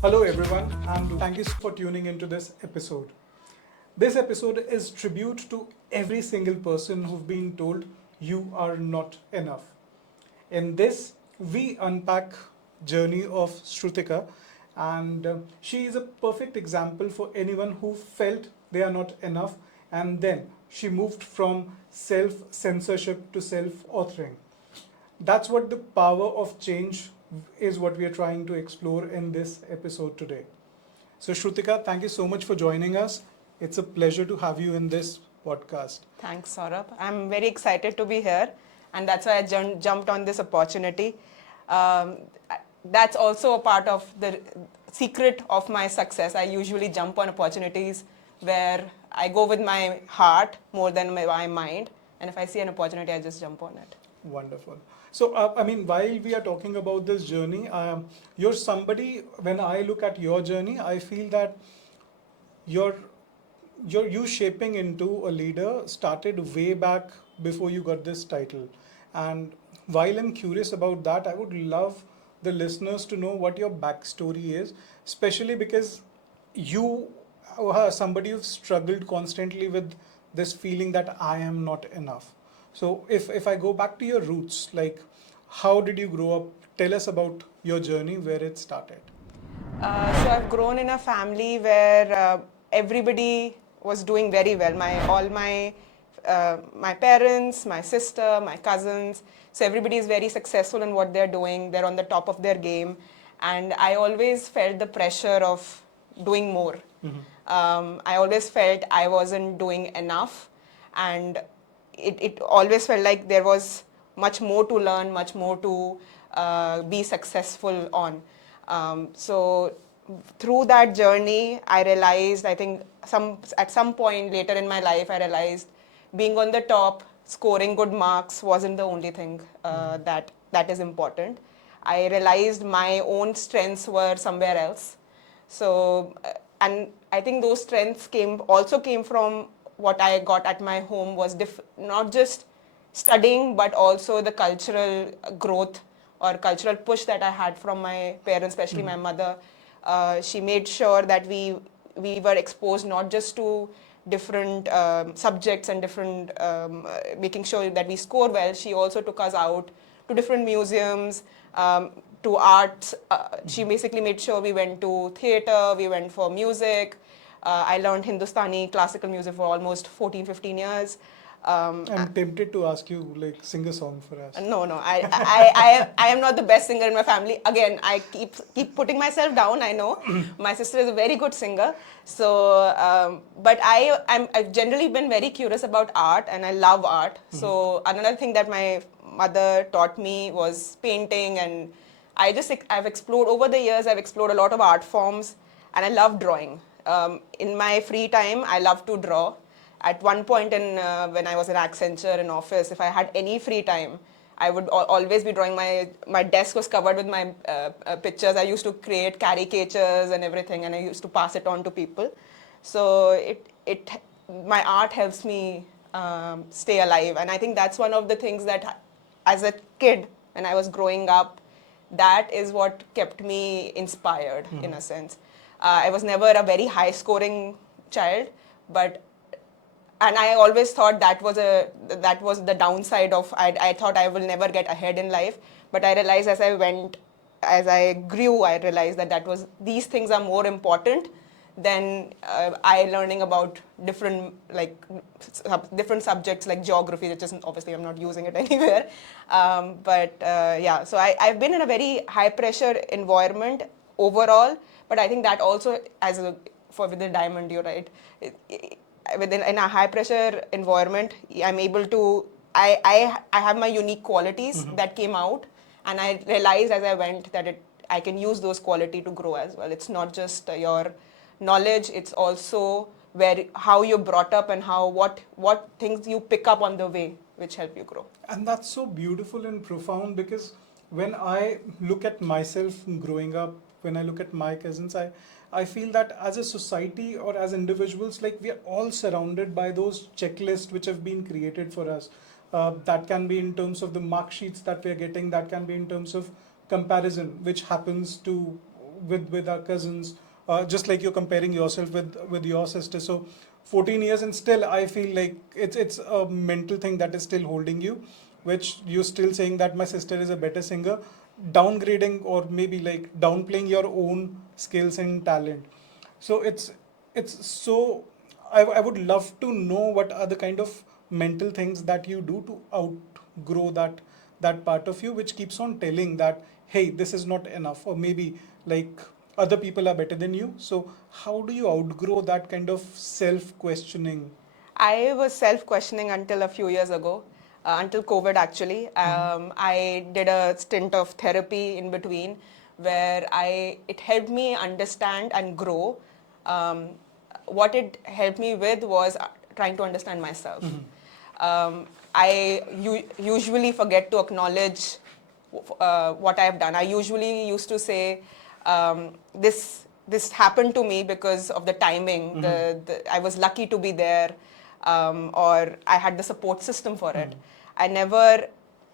Hello, everyone, and thank you for tuning into this episode. This episode is tribute to every single person who've been told you are not enough. In this, we unpack journey of Shrutika, and she is a perfect example for anyone who felt they are not enough, and then she moved from self-censorship to self-authoring. That's what the power of change is, what we are trying to explore in this episode today. So, Shrutika, thank you so much for joining us. It's a pleasure to have you in this podcast. Thanks, Saurabh. I'm very excited to be here, and that's why I jumped on this opportunity. That's also a part of the secret of my success. I usually jump on opportunities where I go with my heart more than my mind, and if I see an opportunity, I just jump on it. Wonderful. So, while we are talking about this journey, you're somebody, when I look at your journey, I feel that your you shaping into a leader started way back before you got this title. And while I'm curious about that, I would love the listeners to know what your backstory is, especially because you are somebody who's struggled constantly with this feeling that I am not enough. So if I go back to your roots, like how did you grow up? Tell us about your journey, where it started. So I've grown in a family where everybody was doing very well. My parents, my sister, my cousins. So everybody is very successful in what they're doing. They're on the top of their game, and I always felt the pressure of doing more. I always felt I wasn't doing enough, and it always felt like there was much more to learn, much more to be successful on. So through that journey, I realized, I think at some point later in my life, I realized being on the top, scoring good marks wasn't the only thing that is important. I realized my own strengths were somewhere else. So, and I think those strengths came from what I got at my home was not just studying, but also the cultural growth or cultural push that I had from my parents, especially my mother. She made sure that we were exposed not just to different subjects and different making sure that we score well. She also took us out to different museums, to arts. She basically made sure we went to theater, we went for music. I learned Hindustani classical music for almost 14, 15 years. I'm tempted to ask you, like, sing a song for us. No, I am not the best singer in my family. Again, I keep putting myself down. I know my sister is a very good singer. So, but I've generally been very curious about art, and I love art. So another thing that my mother taught me was painting, and I've explored over the years. I've explored a lot of art forms, and I love drawing. In my free time, I love to draw. At one point when I was at Accenture in office, if I had any free time, I would always be drawing. My desk was covered with my pictures. I used to create caricatures and everything, and I used to pass it on to people. So my art helps me stay alive, and I think that's one of the things that, as a kid, when I was growing up, that is what kept me inspired in a sense. I was never a very high scoring child, but and I always thought that was the downside of I thought I will never get ahead in life, but I realized as I grew, I realized that these things are more important than I learning about different different subjects like geography, which is obviously I'm not using it anywhere. Yeah, so I've been in a very high pressure environment overall, but I think that also with the diamond, you're right. In a high pressure environment, I'm able to I have my unique qualities that came out, and I realized as I went that I can use those qualities to grow as well. It's not just your knowledge, it's also how you're brought up and what things you pick up on the way which help you grow. And that's so beautiful and profound, because when I look at myself growing up, when I look at my cousins, I feel that as a society or as individuals, like, we are all surrounded by those checklists which have been created for us. That can be in terms of the mark sheets that we are getting, that can be in terms of comparison, which happens to with our cousins, just like you're comparing yourself with your sister. So 14 years and still I feel like it's a mental thing that is still holding you, which you're still saying that my sister is a better singer, downgrading or maybe like downplaying your own skills and talent. So it's so I would love to know what are the kind of mental things that you do to outgrow that part of you which keeps on telling that hey, this is not enough, or maybe like other people are better than you. So how do you outgrow that kind of self questioning? I was self-questioning until a few years ago, until COVID actually. I did a stint of therapy in between where it helped me understand and grow. Um, what it helped me with was trying to understand myself. I usually forget to acknowledge what I've done. I usually used to say, this happened to me because of the timing. I was lucky to be there, or I had the support system for it. I never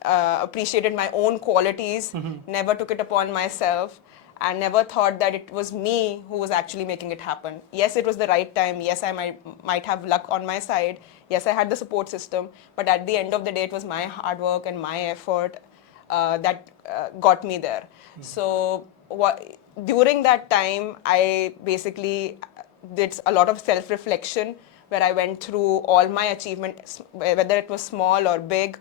appreciated my own qualities, never took it upon myself, and never thought that it was me who was actually making it happen. Yes, it was the right time. Yes, I might have luck on my side. Yes, I had the support system. But at the end of the day, it was my hard work and my effort that got me there. So during that time, I basically did a lot of self-reflection where I went through all my achievements, whether it was small or big,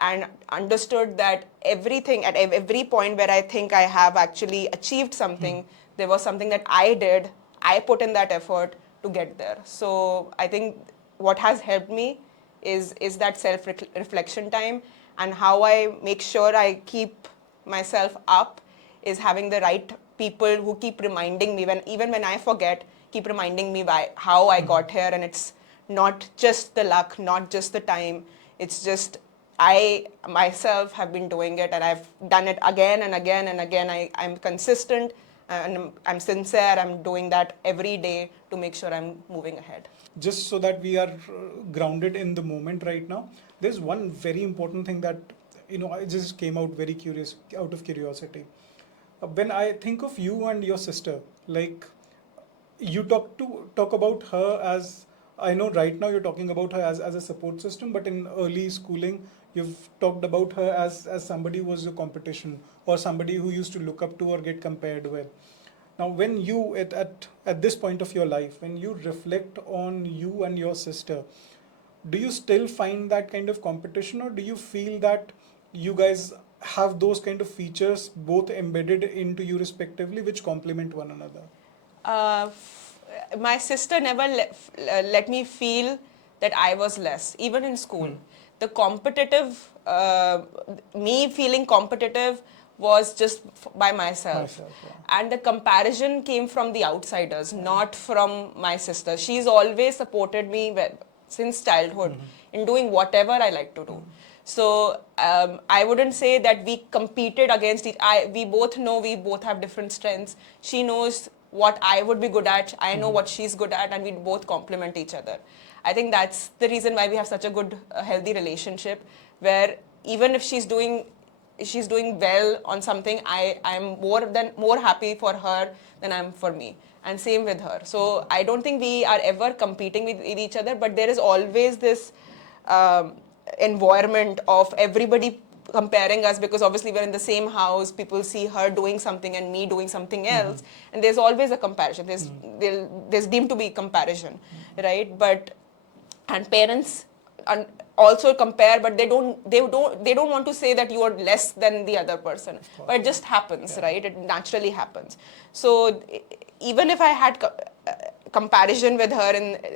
and understood that everything at every point where I think I have actually achieved something, there was something that I did, I put in that effort to get there. So I think what has helped me is that self-reflection time, and how I make sure I keep myself up is having the right people who keep reminding me even when I forget, keep reminding me how I got here. And it's not just the luck, not just the time. It's just I myself have been doing it, and I've done it again and again and again. I'm consistent and I'm sincere. I'm doing that every day to make sure I'm moving ahead. Just so that we are grounded in the moment right now, there's one very important thing that I just came out very curious out of curiosity. When I think of you and your sister, like you talk about her as, I know right now you're talking about her as a support system, but in early schooling you've talked about her as somebody who was a competition, or somebody who used to look up to or get compared with. Now when you at this point of your life, when you reflect on you and your sister, do you still find that kind of competition, or do you feel that you guys have those kind of features both embedded into you respectively which complement one another? uh, my sister never let me feel that I was less, even in school. The competitive, me feeling competitive was just by myself. Myself, yeah. And the comparison came from the outsiders, not from my sister. She's always supported me since childhood in doing whatever I like to do. So I wouldn't say that we competed against we both know we both have different strengths. She knows what I would be good at, I know what she's good at, and we both complement each other. I think that's the reason why we have such a good, healthy relationship, where even if she's doing well on something, I'm more happy for her than I'm for me. And same with her. So I don't think we are ever competing with each other, but there is always this um, environment of everybody comparing us, because obviously we're in the same house, people see her doing something and me doing something else, and there's always a comparison. There's deemed to be comparison, right? But and parents also compare, but they don't want to say that you are less than the other person, but it just happens. Yeah. Right, it naturally happens. So even if I had comparison with her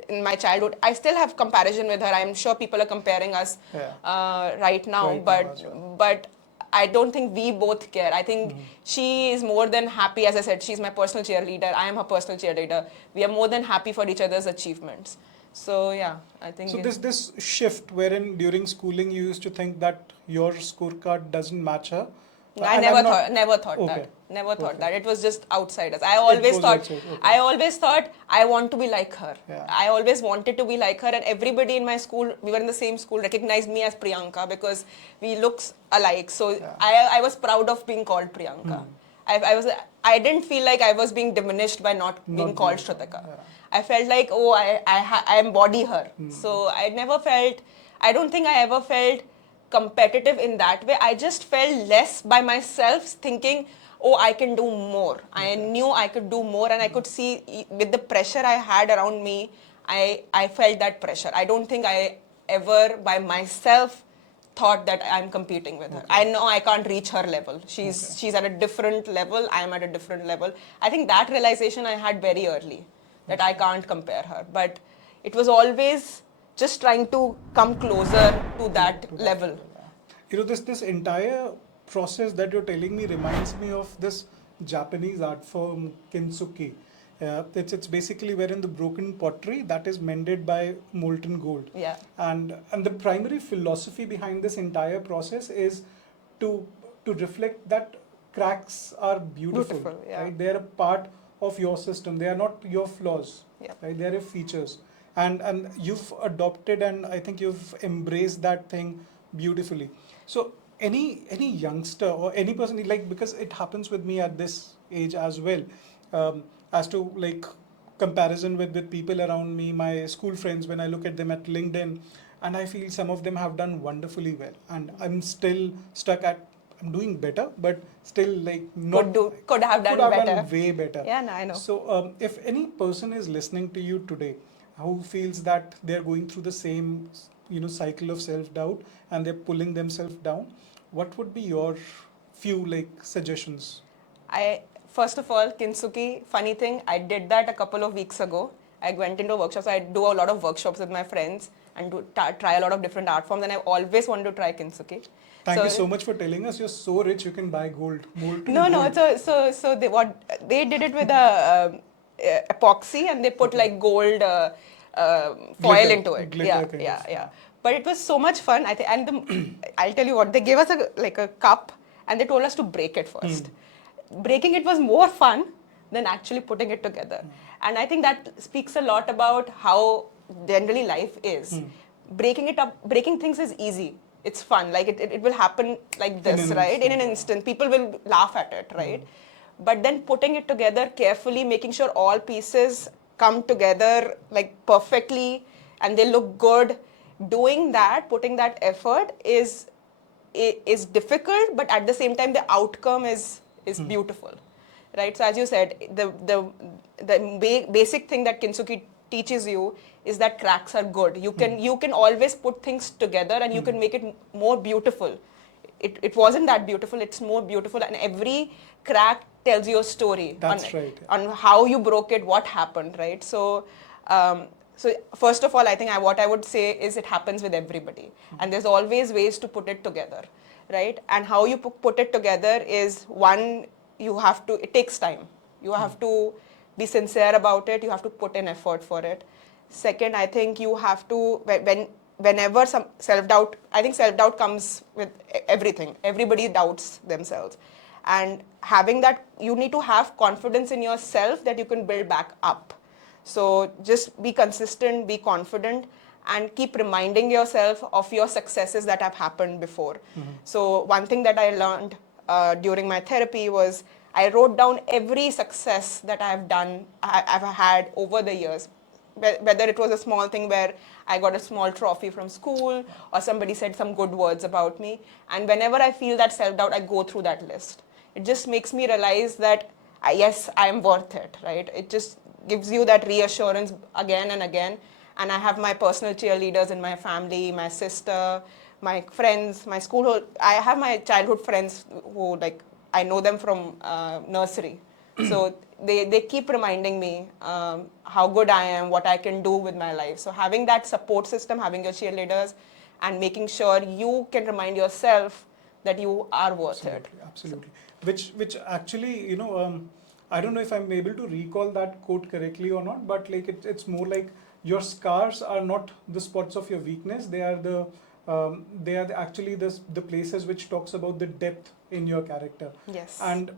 in my childhood, I still have comparison with her. I'm sure people are comparing us. Yeah. Right now, right, but I don't think we both care. I think she is more than happy. As I said, she's my personal cheerleader. I am her personal cheerleader. We are more than happy for each other's achievements. So yeah, I think. So this shift wherein during schooling you used to think that your scorecard doesn't match her. I never thought okay. that. Never thought that. It was just outsiders. I always thought I want to be like her. Yeah. I always wanted to be like her, and everybody in my school, we were in the same school, recognized me as Priyanka because we look alike. So yeah. I was proud of being called Priyanka. I didn't feel like I was being diminished by not being called Shrutika. Yeah. I felt like, oh, I embody her. So I don't think I ever felt competitive in that way. I just felt less by myself, thinking, oh, I can do more. I knew I could do more, and I could see with the pressure I had around me, I felt that pressure. I don't think I ever by myself thought that I'm competing with her. I know I can't reach her level. She's at a different level. I'm at a different level. I think that realization I had very early, that I can't compare her. But it was always just trying to come closer to that level. This entire process that you're telling me reminds me of this Japanese art form kintsugi. It's basically wherein the broken pottery that is mended by molten gold. Yeah. And the primary philosophy behind this entire process is to reflect that cracks are beautiful. Beautiful, yeah. Right? They are a part of your system. They are not your flaws. Yeah. Right? They are your features. And you've adopted, and I think you've embraced that thing beautifully. So any youngster or any person, like, because it happens with me at this age as well, as to like comparison with people around me, my school friends, when I look at them at LinkedIn, and I feel some of them have done wonderfully well, and I'm still stuck at, I'm doing better, but still like not Could have done could have better. done way better. Yeah, no, I know. So if any person is listening to you today who feels that they're going through the same cycle of self-doubt and they're pulling themselves down, what would be your few like suggestions? First of all, kintsugi, funny thing, I did that a couple of weeks ago. I went into workshops. I do a lot of workshops with my friends and try a lot of different art forms, and I've always wanted to try kintsugi. Thank you so much for telling us. You're so rich, you can buy gold. No. So they did it with epoxy, and they put like gold foil into it. Yeah. But it was so much fun. I think, and I'll tell you what, they gave us a cup, and they told us to break it first. Breaking it was more fun than actually putting it together. And I think that speaks a lot about how generally life is. Breaking things is easy. It's fun. Like it will happen like this, right? In an instant. People will laugh at it, right? But then putting it together carefully, making sure all pieces come together like perfectly and they look good. Doing that, putting that effort is difficult, but at the same time the outcome is beautiful, right? So as you said, the basic thing that kintsugi teaches you is that cracks are good. You can always put things together and you can make it more beautiful. It wasn't that beautiful, it's more beautiful, and every crack tells you a story. That's right. On how you broke it, what happened, right? So first of all, I think what I would say is it happens with everybody, and there's always ways to put it together, right? And how you put it together is, one, it takes time. You have to be sincere about it. You have to put in effort for it. Second, I think you have to, whenever some self-doubt, I think self-doubt comes with everything. Everybody doubts themselves. And having that, you need to have confidence in yourself that you can build back up. So just be consistent, be confident, and keep reminding yourself of your successes that have happened before. So one thing that I learned during my therapy was I wrote down every success that I've had over the years. Whether it was a small thing where I got a small trophy from school or somebody said some good words about me. And whenever I feel that self-doubt, I go through that list. It just makes me realize that, yes, I am worth it, right? It just gives you that reassurance again and again. And I have my personal cheerleaders in my family, my sister, my friends, my school. I have my childhood friends who, like, I know them from nursery. So they keep reminding me how good I am, what I can do with my life. So having that support system, having your cheerleaders, and making sure you can remind yourself that you are worth it. Absolutely. Which actually, I don't know if I'm able to recall that quote correctly or not, but like it's more like your scars are not the spots of your weakness. They are actually the places which talks about the depth in your character. Yes. And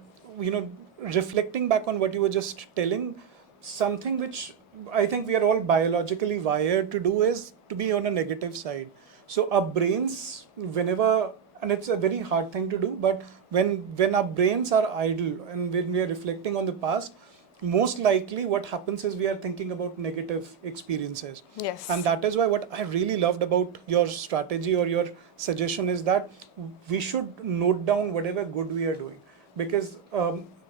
reflecting back on what you were just telling, something which I think we are all biologically wired to do is to be on a negative side. So our brains, whenever and it's a very hard thing to do. But when our brains are idle and when we are reflecting on the past, most likely what happens is we are thinking about negative experiences. Yes. And that is why what I really loved about your strategy or your suggestion is that we should note down whatever good we are doing, because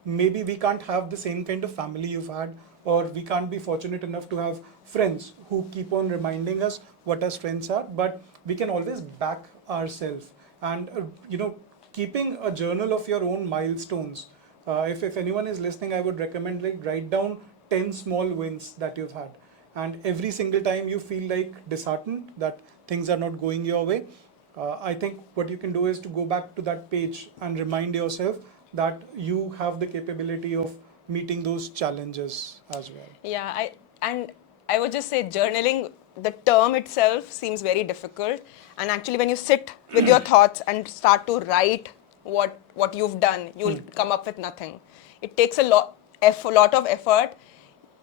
maybe we can't have the same kind of family you've had, or we can't be fortunate enough to have friends who keep on reminding us what our strengths are, but we can always back ourselves. And keeping a journal of your own milestones, if anyone is listening, I would recommend, like, write down 10 small wins that you've had, and every single time you feel like disheartened that things are not going your way, I think what you can do is to go back to that page and remind yourself that you have the capability of meeting those challenges as well. Yeah, I would just say journaling, the term itself seems very difficult. And actually when you sit with your thoughts and start to write what you've done, you'll come up with nothing. It takes a lot of effort.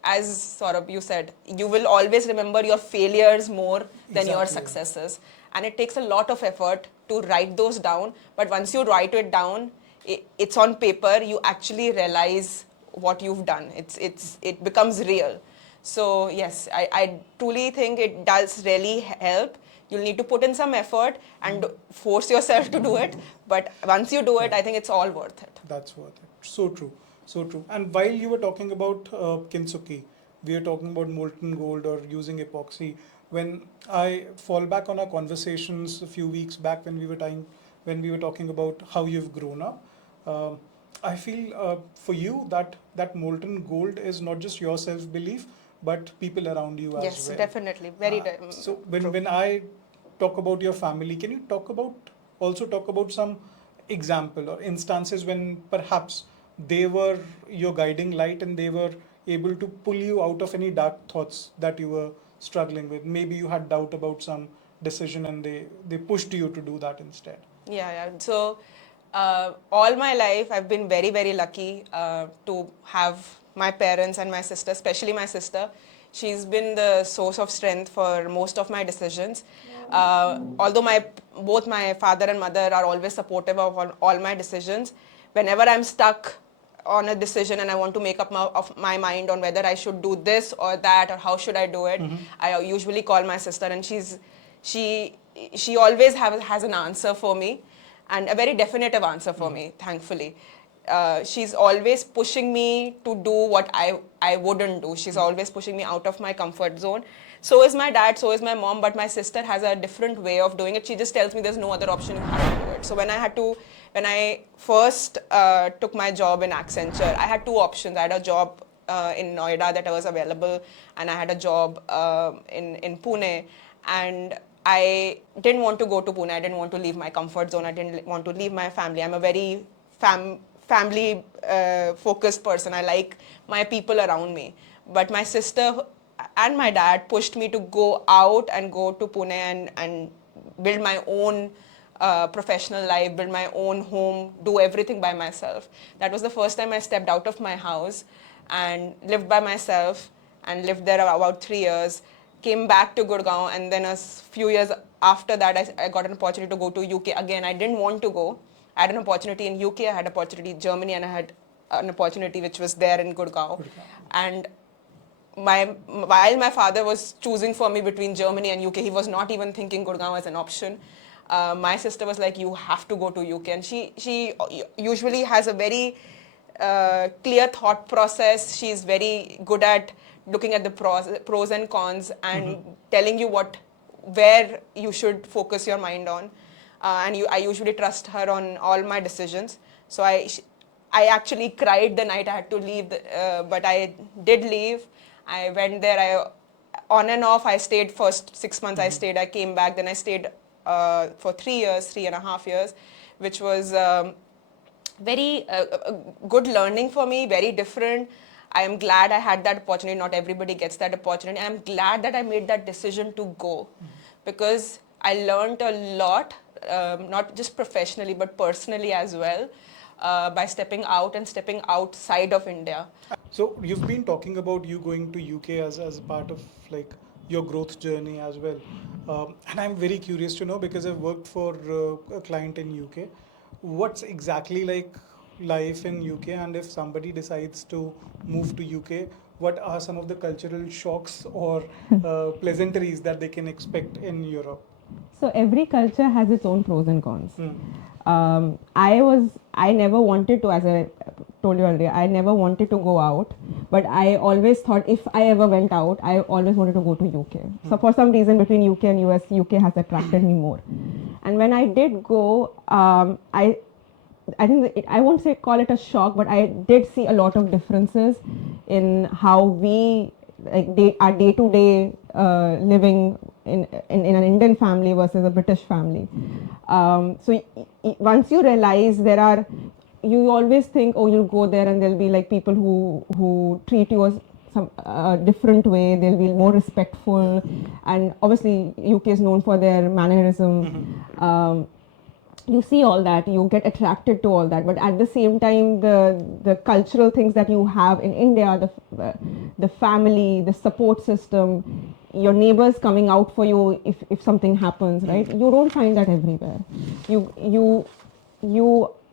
As Saurabh, you said, you will always remember your failures more than your Exactly. successes. And it takes a lot of effort to write those down. But once you write it down, it's on paper, you actually realize what you've done. It becomes real. So yes, I truly think it does really help. You'll need to put in some effort and force yourself to do it. But once you do it, I think it's all worth it. That's worth it. So true. So true. And while you were talking about kintsugi, we are talking about molten gold or using epoxy. When I fall back on our conversations a few weeks back when we were talking about how you've grown up, I feel for you that molten gold is not just your self belief, but people around you as Yes, well. definitely. Very So when I talk about your family, can you also talk about some example or instances when perhaps they were your guiding light and they were able to pull you out of any dark thoughts that you were struggling with? Maybe you had doubt about some decision and they pushed you to do that instead. Yeah. So, all my life, I've been very, very lucky to have my parents and my sister, especially my sister. She's been the source of strength for most of my decisions. Although both my father and mother are always supportive of all my decisions, whenever I'm stuck on a decision and I want to make up of my mind on whether I should do this or that or how should I do it, I usually call my sister, and she always has an answer for me, and a very definitive answer for me, thankfully. She's always pushing me to do what I wouldn't do. She's always pushing me out of my comfort zone. So is my dad, so is my mom, but my sister has a different way of doing it. She just tells me there's no other option, you have to do it. So when I first took my job in Accenture, I had two options. I had a job in Noida that was available, and I had a job in Pune. And I didn't want to go to Pune. I didn't want to leave my comfort zone. I didn't want to leave my family. I'm a very family focused person. I like my people around me. But my sister and my dad pushed me to go out and go to Pune and build my own professional life, build my own home, do everything by myself. That was the first time I stepped out of my house and lived by myself, and lived there about 3 years. Came back to Gurgaon, and then a few years after that, I got an opportunity to go to UK. Again, I didn't want to go. I had an opportunity in UK, I had an opportunity in Germany, and I had an opportunity which was there in Gurgaon. And while my father was choosing for me between Germany and UK, he was not even thinking Gurgaon as an option. My sister was like, you have to go to UK. And she usually has a very clear thought process. She's very good at looking at the pros and cons and telling you where you should focus your mind on. I usually trust her on all my decisions. So I actually cried the night I had to leave, but I did leave. I went there. On and off, I stayed first 6 months. I stayed. I came back. Then I stayed for 3 years, 3.5 years, which was very good learning for me. Very different. I am glad I had that opportunity. Not everybody gets that opportunity. I'm glad that I made that decision to go, because I learned a lot, not just professionally but personally as well, by stepping out and stepping outside of India. So you've been talking about you going to UK as a part of, like, your growth journey as well. And I'm very curious to know, because I've worked for a client in UK, what's exactly like life in UK, and if somebody decides to move to UK, what are some of the cultural shocks or pleasantries that they can expect in Europe? So every culture has its own pros and cons. Hmm. I never wanted to, as I told you earlier, I never wanted to go out, but I always thought if I ever went out, I always wanted to go to UK. So for some reason between UK and US, UK has attracted me more. And when I did go, I think I won't say call it a shock, but I did see a lot of differences in how we our day to day living in an Indian family versus a British family. Once you realize you always think, oh, you'll go there and there'll be like people who treat you as some different way. They'll be more respectful, and obviously UK is known for their mannerism. You see all that, you get attracted to all that, but at the same time the cultural things that you have in India, the family, the support system, your neighbors coming out for you if something happens, right? You don't find that everywhere. You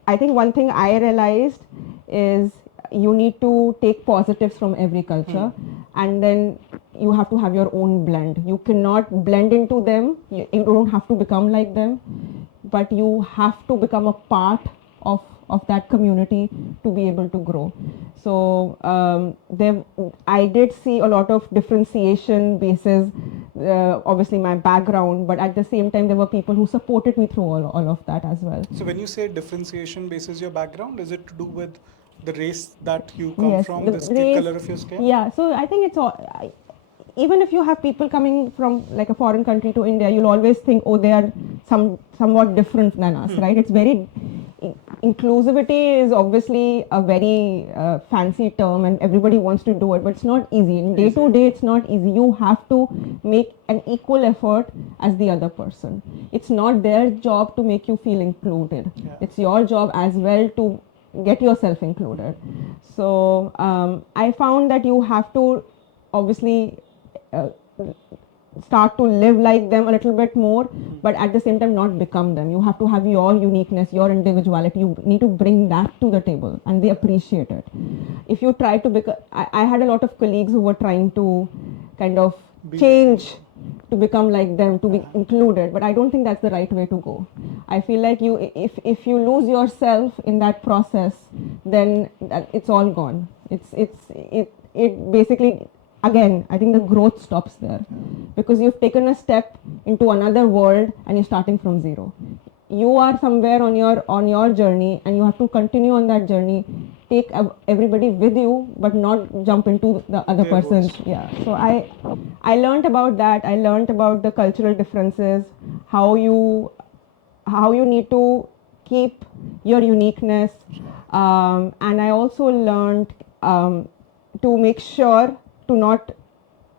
I think one thing I realized is you need to take positives from every culture, and then you have to have your own blend. You cannot blend into them. You don't have to become like them, but you have to become a part of that community to be able to grow. So I did see a lot of differentiation basis, obviously my background, but at the same time there were people who supported me through all of that as well. So when you say differentiation basis your background, is it to do with the race that you come Yes, from, the the race, color of your skin? Yeah, so I think it's all, even if you have people coming from like a foreign country to India, you'll always think, oh, they are somewhat different than us, right? It's very, inclusivity is obviously a very fancy term and everybody wants to do it, but it's not easy. In day to day, it's not easy. You have to make an equal effort as the other person. It's not their job to make you feel included. Yeah. It's your job as well to get yourself included. So I found that you have to obviously start to live like them a little bit more, but at the same time not become them. You have to have your uniqueness, your individuality. You need to bring that to the table and they appreciate it. If you try to become, I had a lot of colleagues who were trying to kind of change to become like them, to be included, but I don't think that's the right way to go. I feel like if you lose yourself in that process, then it's all gone. It basically, again, I think the growth stops there, because you've taken a step into another world and you're starting from zero. You are somewhere on your journey and you have to continue on that journey. Take everybody with you, but not jump into the other person's. Yeah. So I learned about that. I learned about the cultural differences, how you need to keep your uniqueness, and I also learned to make sure to not,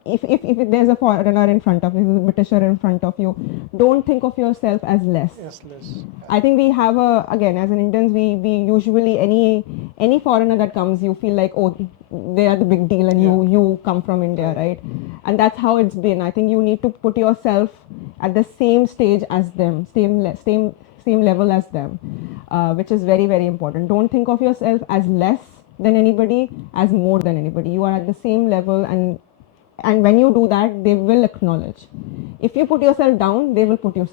if there's a foreigner in front of you, a Britisher in front of you, don't think of yourself as less. Yes, less. I think we have again, as an Indians, we usually, any foreigner that comes, you feel like, oh, they are the big deal and you come from India, right? And that's how it's been. I think you need to put yourself at the same stage as them, same level as them, which is very, very important. Don't think of yourself as less than anybody, as more than anybody. You are at the same level, and when you do that, they will acknowledge. If you put yourself down, they will put you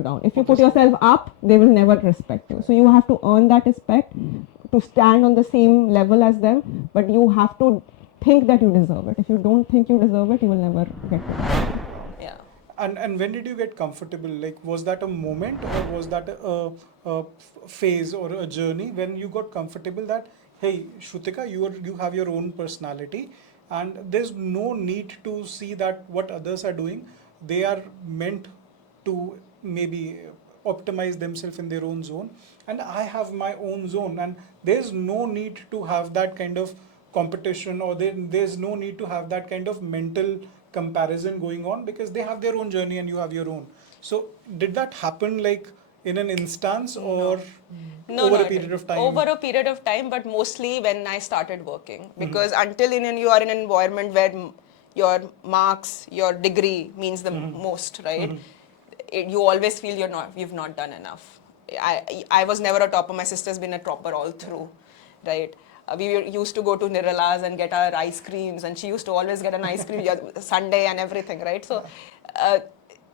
down. If you put yourself up, they will never respect you. So you have to earn that respect to stand on the same level as them, but you have to think that you deserve it. If you don't think you deserve it, you will never get to that. Yeah. And when did you get comfortable? Like, was that a moment, or was that a phase or a journey when you got comfortable that, hey, Shrutika, you have your own personality, and there's no need to see that what others are doing. They are meant to maybe optimize themselves in their own zone, and I have my own zone, and there's no need to have that kind of competition, or there's no need to have that kind of mental comparison going on, because they have their own journey and you have your own. So did that happen like in an instance, or over a period of time? Over a period of time, but mostly when I started working, because until you are in an environment where your marks, your degree means the most, right? You always feel you've not done enough. I was never a topper. My sister's been a topper all through, right? Used to go to Nirala's and get our ice creams, and she used to always get an ice cream Sunday and everything, right? So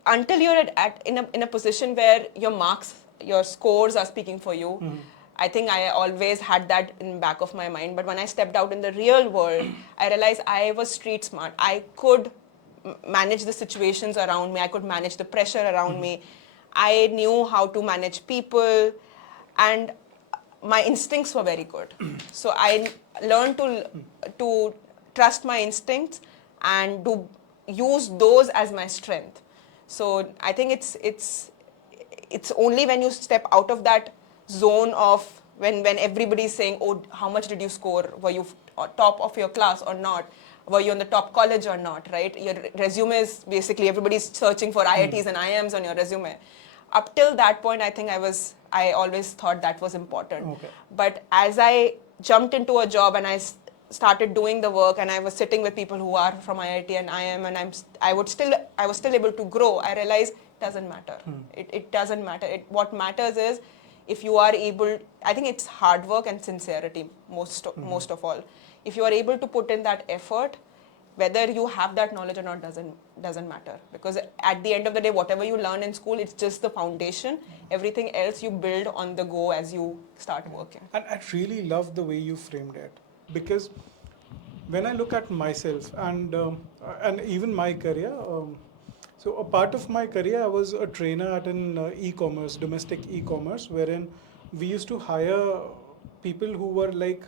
until you're in a position where your marks, your scores are speaking for you, I think I always had that in the back of my mind. But when I stepped out in the real world, I realized I was street smart. I could manage the situations around me. I could manage the pressure around me. I knew how to manage people, and my instincts were very good. So I learned to trust my instincts and to use those as my strength. So I think it's only when you step out of that zone of when everybody's saying, oh, how much did you score? Were you top of your class or not? Were you in the top college or not, right? Your resume is basically, everybody's searching for IITs and IIMs on your resume. Up till that point, I think I always thought that was important. Okay. But as I jumped into a job and I started doing the work, and I was sitting with people who are from IIT and IIM, and I was still able to grow, I realized it doesn't matter. It doesn't matter. What matters is if you are able, I think it's hard work and sincerity most of all. If you are able to put in that effort, whether you have that knowledge or not doesn't matter, because at the end of the day, whatever you learn in school, it's just the foundation. Everything else you build on the go as you start working. And I really love the way you framed it, because when I look at myself and even my career, so a part of my career, I was a trainer at an e-commerce, domestic e-commerce, wherein we used to hire people who were like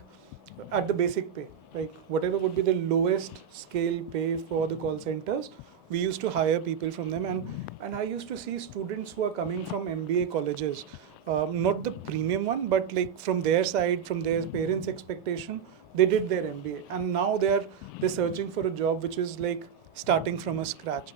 at the basic pay, like whatever would be the lowest scale pay for the call centers. We used to hire people from them, and I used to see students who are coming from MBA colleges, not the premium one, but like from their side, from their parents' expectation, they did their MBA, and now they're searching for a job which is like starting from a scratch.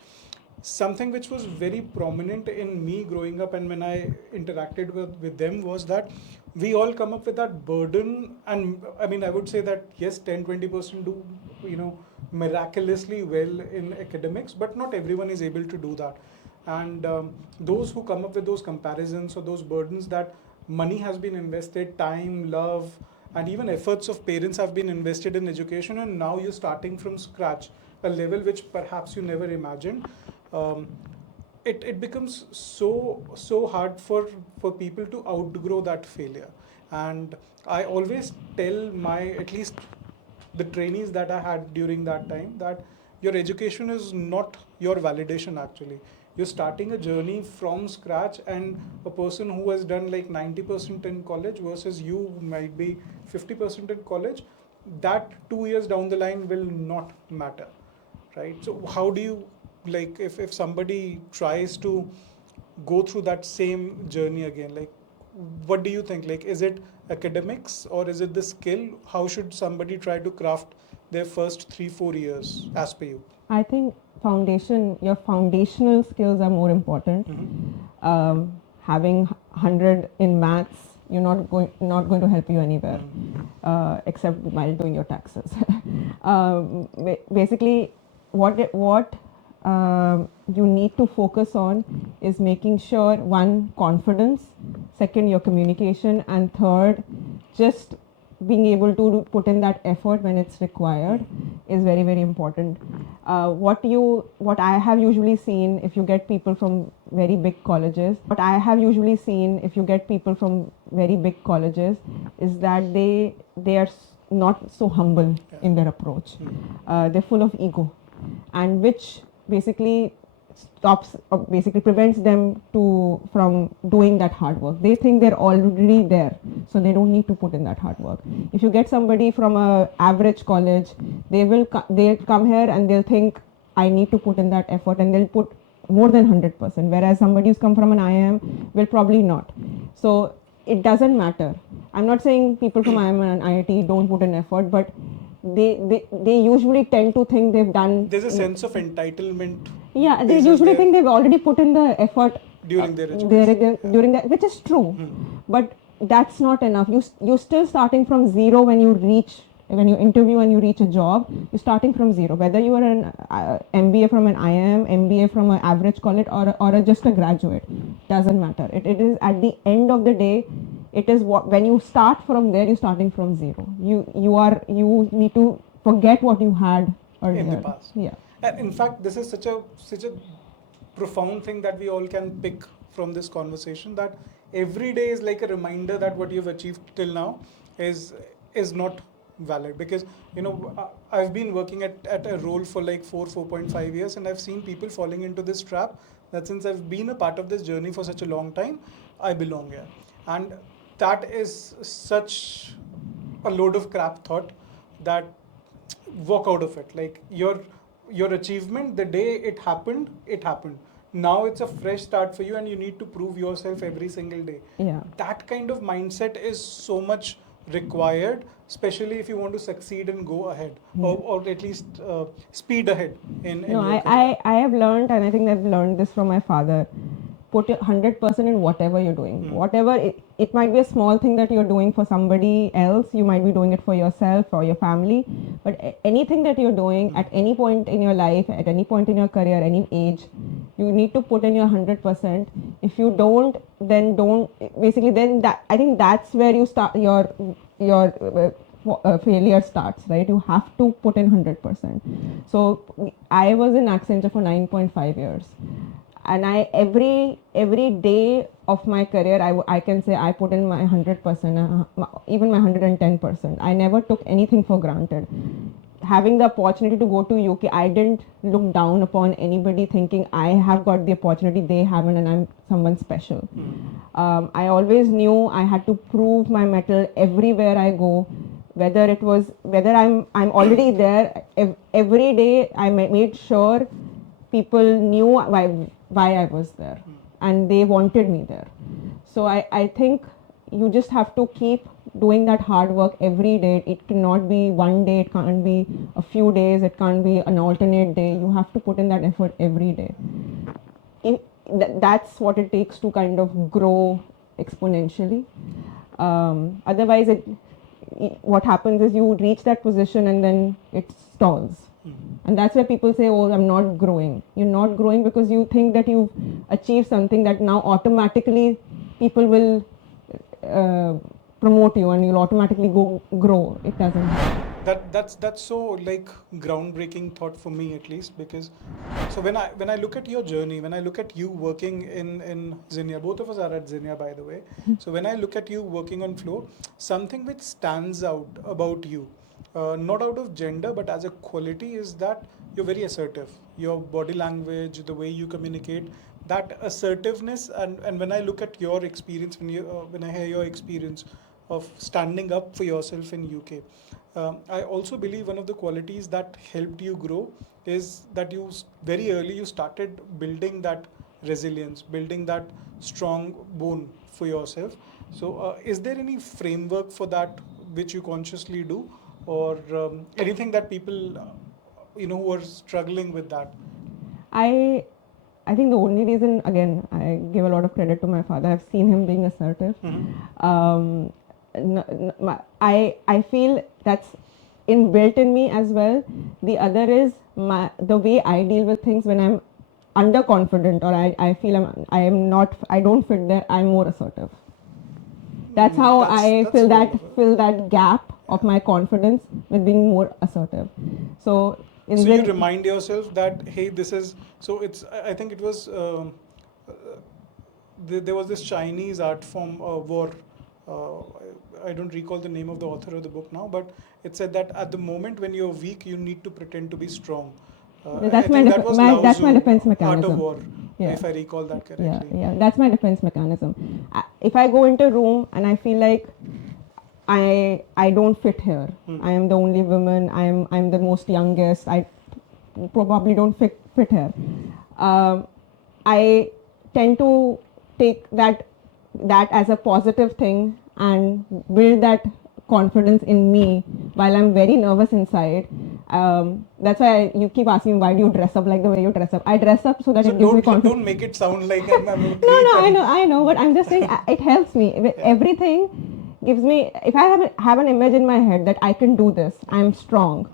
Something which was very prominent in me growing up and when I interacted with them was that we all come up with that burden, and I mean I would say that yes, 10-20% do miraculously well in academics, but not everyone is able to do that. And those who come up with those comparisons or those burdens, that money has been invested, time, love, and even efforts of parents have been invested in education, and now you're starting from scratch, a level which perhaps you never imagined. It becomes so hard for people to outgrow that failure. And I always tell at least the trainees that I had during that time, that your education is not your validation actually. You're starting a journey from scratch, and a person who has done like 90% in college versus you who might be 50% in college, that 2 years down the line will not matter, right? So how do you, like if somebody tries to go through that same journey again, like what do you think, like is it academics or is it the skill? How should somebody try to craft their first 3-4 years as per you? I think your foundational skills are more important. Having 100 in maths, you're not going to help you anywhere, except while doing your taxes. Basically, what you need to focus on is making sure, one, confidence, second, your communication, and third, just being able to put in that effort when it's required is very, very important. What I have usually seen, if you get people from very big colleges, is that they are not so humble in their approach. They're full of ego, and which basically prevents them from doing that hard work. They think they're already there, so they don't need to put in that hard work. If you get somebody from a average college, they'll come here and they'll think, I need to put in that effort, and they'll put more than 100%, whereas somebody who's come from an IIM will probably not. So it doesn't matter. I'm not saying people from IIM and IIT don't put in effort, but they usually tend to think they've done. There's a sense of entitlement. Yeah, they usually think they've already put in the effort during their education. During that, which is true, but that's not enough. You're still starting from zero when you reach when you interview and you reach a job, you're starting from zero. Whether you are an MBA from an IIM, MBA from an average college, or just a graduate, doesn't matter. It is at the end of the day, it is what when you start from there, you're starting from zero. You need to forget what you had earlier. In the past. Yeah. And in fact, this is such a profound thing that we all can pick from this conversation, that every day is like a reminder that what you've achieved till now is not valid. Because I've been working at a role for like 4.5 years, and I've seen people falling into this trap that since I've been a part of this journey for such a long time, I belong here. And that is such a load of crap thought, that walk out of it. Like your achievement, the day it happened, now it's a fresh start for you, and you need to prove yourself every single day. Yeah. That kind of mindset is so much required, especially if you want to succeed and go ahead, or at least speed ahead in No, your career. I have learned, and I think I've learned this from my father. Put your 100% in whatever you're doing. Whatever it might be a small thing that you're doing for somebody else. You might be doing it for yourself or your family. But anything that you're doing at any point in your life, at any point in your career, any age, you need to put in your 100%. If you don't, then don't. Basically, then that I think that's where you start your failure starts, right? You have to put in 100%. So I was in Accenture for 9.5 years. And I every day of my career, I can say I put in my 100%, even my 110%. I never took anything for granted. Having the opportunity to go to UK, I didn't look down upon anybody thinking I have got the opportunity, they haven't, and I'm someone special. I always knew I had to prove my mettle everywhere I go. Whether I'm already there, every day I made sure people knew why I was there, and they wanted me there. So I think you just have to keep doing that hard work every day. It cannot be one day, it can't be a few days, it can't be an alternate day. You have to put in that effort every day. That's what it takes to kind of grow exponentially. Otherwise, what happens is you reach that position and then it stalls. And that's where people say, oh, I'm not growing. You're not growing because you think that you've achieved something that now automatically people will promote you and you'll automatically grow. It doesn't. That's so like groundbreaking thought for me, at least, because so when I look at your journey, when I look at you working in Zinnia, both of us are at Zinnia, by the way. So when I look at you working on Flow, something which stands out about you, not out of gender but as a quality, is that you're very assertive. Your body language, the way you communicate, that assertiveness, and when I look at your experience, when I hear your experience of standing up for yourself in UK, I also believe one of the qualities that helped you grow is that you very early you started building that resilience, building that strong bone for yourself. So is there any framework for that which you consciously do, or anything that people who are struggling with that? I think the only reason, again, I give a lot of credit to my father. I've seen him being assertive. I feel that's inbuilt in me as well. The other is the way I deal with things when I'm underconfident, or I feel I don't fit there. I'm more assertive. That's how I fill that gap of my confidence with being more assertive. So you remind yourself that, hey, this is, so it's, I think it was, there was this Chinese art form, war. I don't recall the name of the author of the book now, but it said that at the moment when you're weak, you need to pretend to be strong. That's my defense mechanism. Art of War, yeah. If I recall that correctly. Yeah, that's my defense mechanism. If I go into a room and I feel like I don't fit here, I am the only woman, I'm the most youngest, I probably don't fit here. I tend to take that as a positive thing and build that confidence in me while I'm very nervous inside. That's why you keep asking me, why do you dress up like the way you dress up? I dress up so that it gives me confidence. Don't make it sound like I'm a No, I know, but I'm just saying it helps me. Everything, gives me, if I have an image in my head that I can do this, I am strong.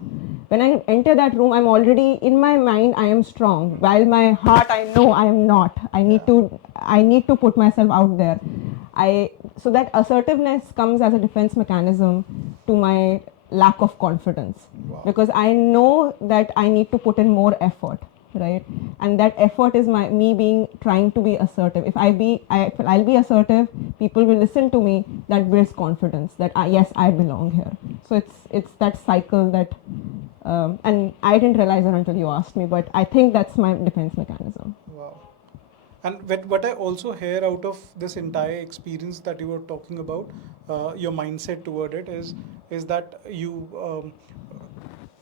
When I enter that room, I'm already in my mind, I am strong. While my heart, I know I am not. I need to put myself out there. So that assertiveness comes as a defense mechanism to my lack of confidence. Wow. Because I know that I need to put in more effort, right? And that effort is me being trying to be assertive. If I'll be assertive, people will listen to me. That builds confidence that yes, I belong here. So it's that cycle that, and I didn't realize it until you asked me, but I think that's my defense mechanism. Wow. And what I also hear out of this entire experience that you were talking about, your mindset toward it is that you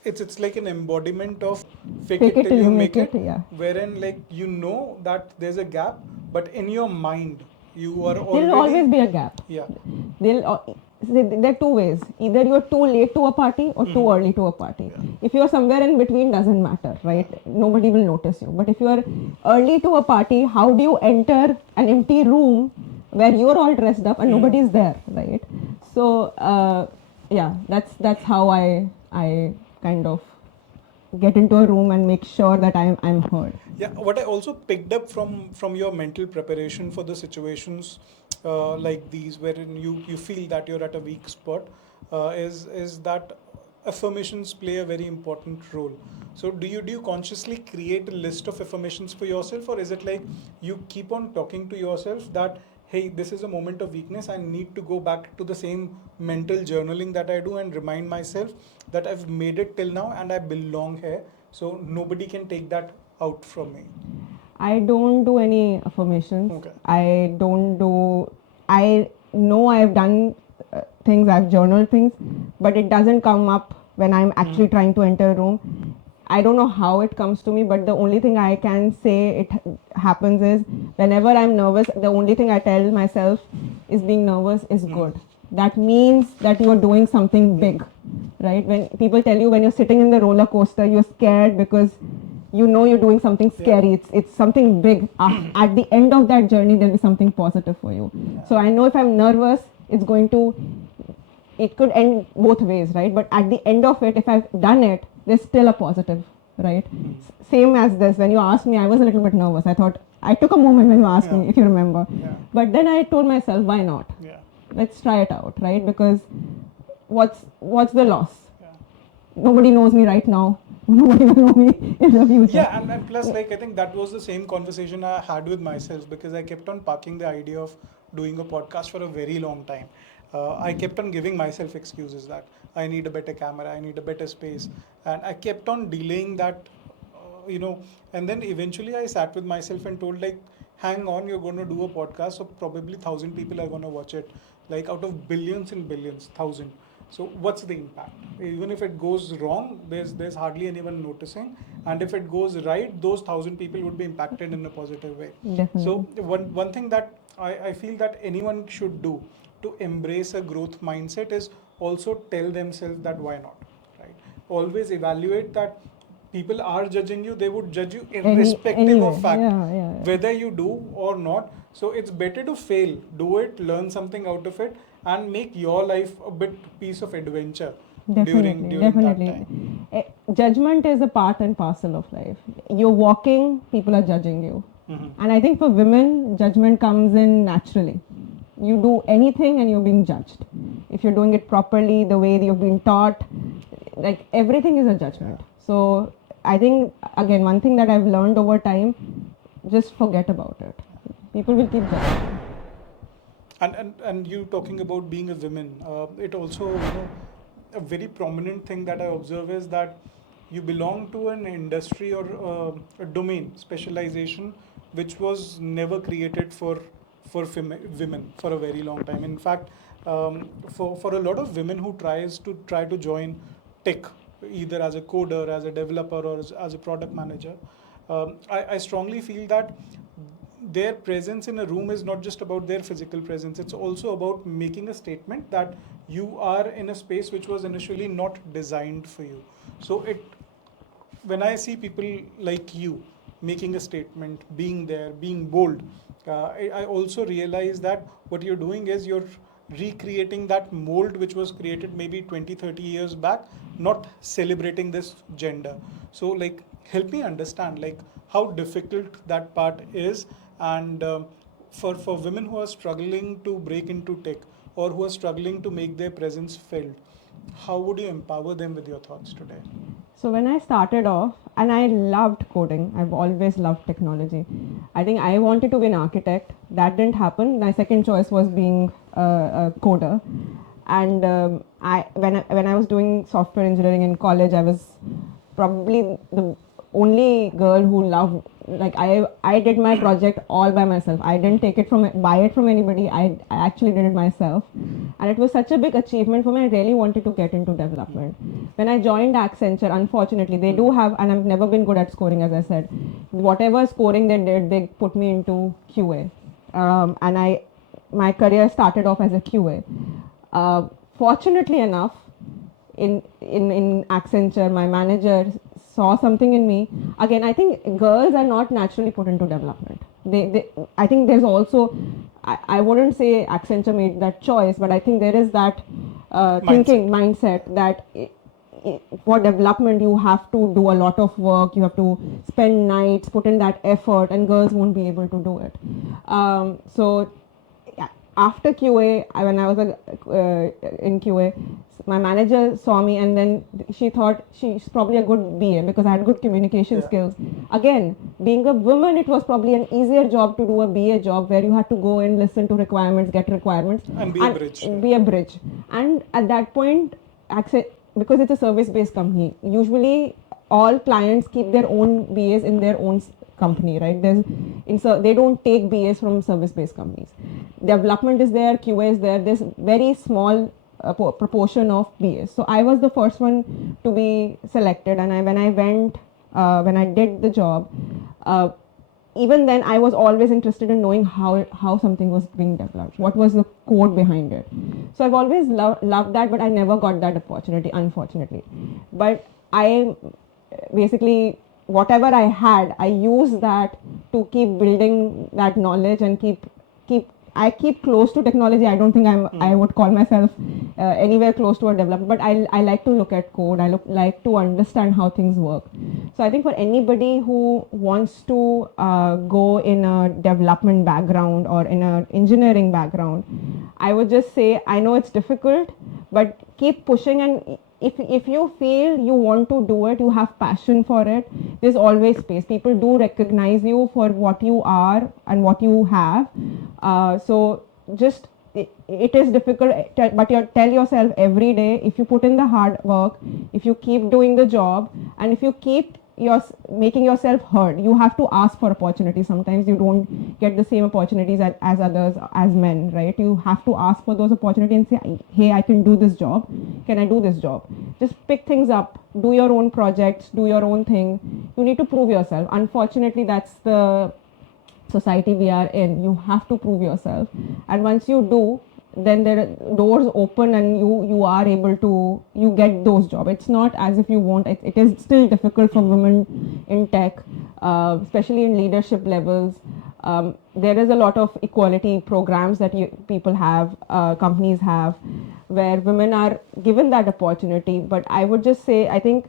it's like an embodiment of fake it till you make it, Yeah. wherein like you know that there's a gap, but in your mind you are There already will always be a gap. yeah. There are two ways. Either you're too late to a party or too early to a party. Yeah. If you're somewhere in between, doesn't matter, right? Nobody will notice you. But if you're early to a party, how do you enter an empty room where you're all dressed up and nobody's there, right? So yeah, that's how I kind of get into a room and make sure that I'm heard. Yeah, what I also picked up from your mental preparation for the situations like these, wherein you feel that you're at a weak spot, is that affirmations play a very important role. So do you consciously create a list of affirmations for yourself, or is it like you keep on talking to yourself that hey, this is a moment of weakness, I need to go back to the same mental journaling that I do and remind myself that I've made it till now and I belong here, so nobody can take that out from me? I don't do any affirmations. Okay. I know I've done things, I've journaled things, but it doesn't come up when I'm actually trying to enter a room. I don't know how it comes to me, but the only thing I can say it happens is whenever I'm nervous, the only thing I tell myself is being nervous is good. That means that you're doing something big, right? When people tell you when you're sitting in the roller coaster, you're scared because you know you're doing something scary. It's something big. At the end of that journey, there'll be something positive for you. So I know if I'm nervous, it could end both ways, right? But at the end of it, if I've done it, there's still a positive, right? Same as this. When you asked me, I was a little bit nervous. I took a moment when you asked me, if you remember. Yeah. But then I told myself, why not? Yeah. Let's try it out, right? Because what's the loss? Yeah. Nobody knows me right now. Nobody will know me in the future. Yeah, and plus, like, I think that was the same conversation I had with myself, because I kept on parking the idea of doing a podcast for a very long time. I kept on giving myself excuses that I need a better camera, I need a better space, and I kept on delaying that, and then eventually I sat with myself and told, like, hang on, you're going to do a podcast, so probably 1,000 people are going to watch it, like out of billions and billions, 1,000. So what's the impact? Even if it goes wrong, there's hardly anyone noticing, and if it goes right, those 1,000 people would be impacted in a positive way. Definitely. So one thing that I feel that anyone should do to embrace a growth mindset is also tell themselves that why not, right? Always evaluate that people are judging you, they would judge you irrespective anyway, of fact, yeah. whether you do or not. So it's better to fail, do it, learn something out of it, and make your life a bit piece of adventure during that time. Judgment is a part and parcel of life. You're walking, people are judging you. And I think for women, judgment comes in naturally. You do anything and you're being judged. If you're doing it properly, the way you've been taught, like everything is a judgment. So I think, again, one thing that I've learned over time, just forget about it. People will keep judging. And you talking about being a woman, it also, a very prominent thing that I observe is that you belong to an industry or a domain specialization which was never created for women for a very long time. In fact, for a lot of women who try to join tech, either as a coder, as a developer, or as a product manager, I strongly feel that their presence in a room is not just about their physical presence, it's also about making a statement that you are in a space which was initially not designed for you. So when I see people like you making a statement, being there, being bold, I also realize that what you're doing is recreating that mold which was created maybe 20, 30 years back, not celebrating this gender. So like, help me understand like how difficult that part is, and for women who are struggling to break into tech or who are struggling to make their presence felt, how would you empower them with your thoughts today? So when I started off, and I loved coding, I've always loved technology. I think I wanted to be an architect. That didn't happen. My second choice was being a coder. And when I was doing software engineering in college, I was probably the only girl who loved, like I did my project all by myself. I didn't take it from buy it from anybody. I actually did it myself, and it was such a big achievement for me. I really wanted to get into development. When I joined Accenture, unfortunately they do have, and I've never been good at scoring, as I said. Whatever scoring they did, they put me into QA, and my career started off as a QA. Fortunately enough, in Accenture, my manager saw something in me. Again, I think girls are not naturally put into development. I think there's also, I wouldn't say Accenture made that choice, but I think there is that thinking mindset that for development you have to do a lot of work, you have to spend nights, put in that effort, and girls won't be able to do it. So after QA, when I was in QA, my manager saw me, and then she thought she's probably a good BA because I had good communication skills. Again, being a woman, it was probably an easier job to do a BA job where you had to go and listen to requirements, get requirements, and be a bridge. Be a bridge. And at that point, because it's a service-based company, usually all clients keep their own BAs in their own company, right? They don't take BAs from service-based companies. Development is there, QA is there. There's very small proportion of BAs. So I was the first one to be selected, and when I did the job, even then I was always interested in knowing how something was being developed, what was the code behind it. So I've always loved that, but I never got that opportunity, unfortunately. But I basically, whatever I had, I used that to keep building that knowledge and I keep close to technology. I don't think I would call myself anywhere close to a developer, but I like to look at code. I like to understand how things work. So I think for anybody who wants to go in a development background or in an engineering background, I would just say, I know it's difficult, but keep pushing, and if you feel you want to do it, you have passion for it, there's always space. People do recognize you for what you are and what you have. So just, it is difficult, but you tell yourself every day, if you put in the hard work, if you keep doing the job, and if you keep making yourself heard, you have to ask for opportunities. Sometimes you don't get the same opportunities as others, as men, right? You have to ask for those opportunities and say, hey, I can do this job. Can I do this job? Just pick things up, do your own projects, do your own thing. You need to prove yourself. Unfortunately, that's the society we are in. You have to prove yourself, and once you do, then there are doors open, and you are able to, you get those jobs. It's not as if you won't. It is still difficult for women in tech, especially in leadership levels. There is a lot of equality programs that people have, companies have, where women are given that opportunity. But I would just say, I think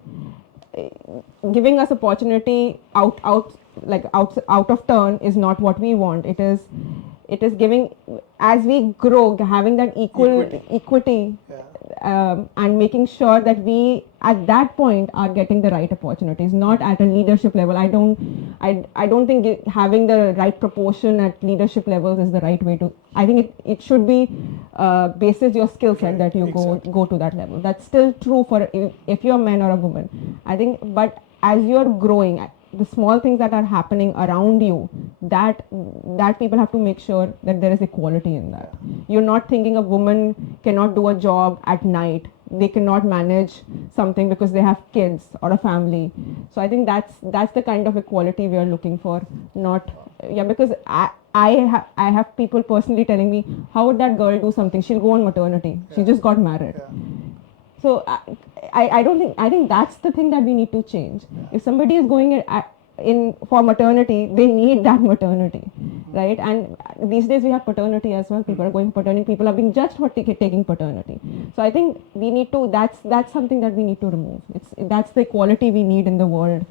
giving us opportunity out of turn is not what we want. It is giving, as we grow, having that equity and making sure that we at that point are getting the right opportunities, not at a leadership level. I don't think having the right proportion at leadership levels is the right way to. I think it should be basis your skill set that you go to that level. That's still true for if you're a man or a woman. I think, but as you're growing, the small things that are happening around you, that people have to make sure that there is equality in that. You're not thinking a woman cannot do a job at night, they cannot manage something because they have kids or a family. So I think that's the kind of equality we are looking for. Not because I have people personally telling me, how would that girl do something? She'll go on maternity. She just got married. So I don't think, I think that's the thing that we need to change. If somebody is going in for maternity, they need that maternity. right? And these days we have paternity as well. People are going paternity. People are being judged for taking paternity. So I think we need to. That's something that we need to remove. That's the equality we need in the world.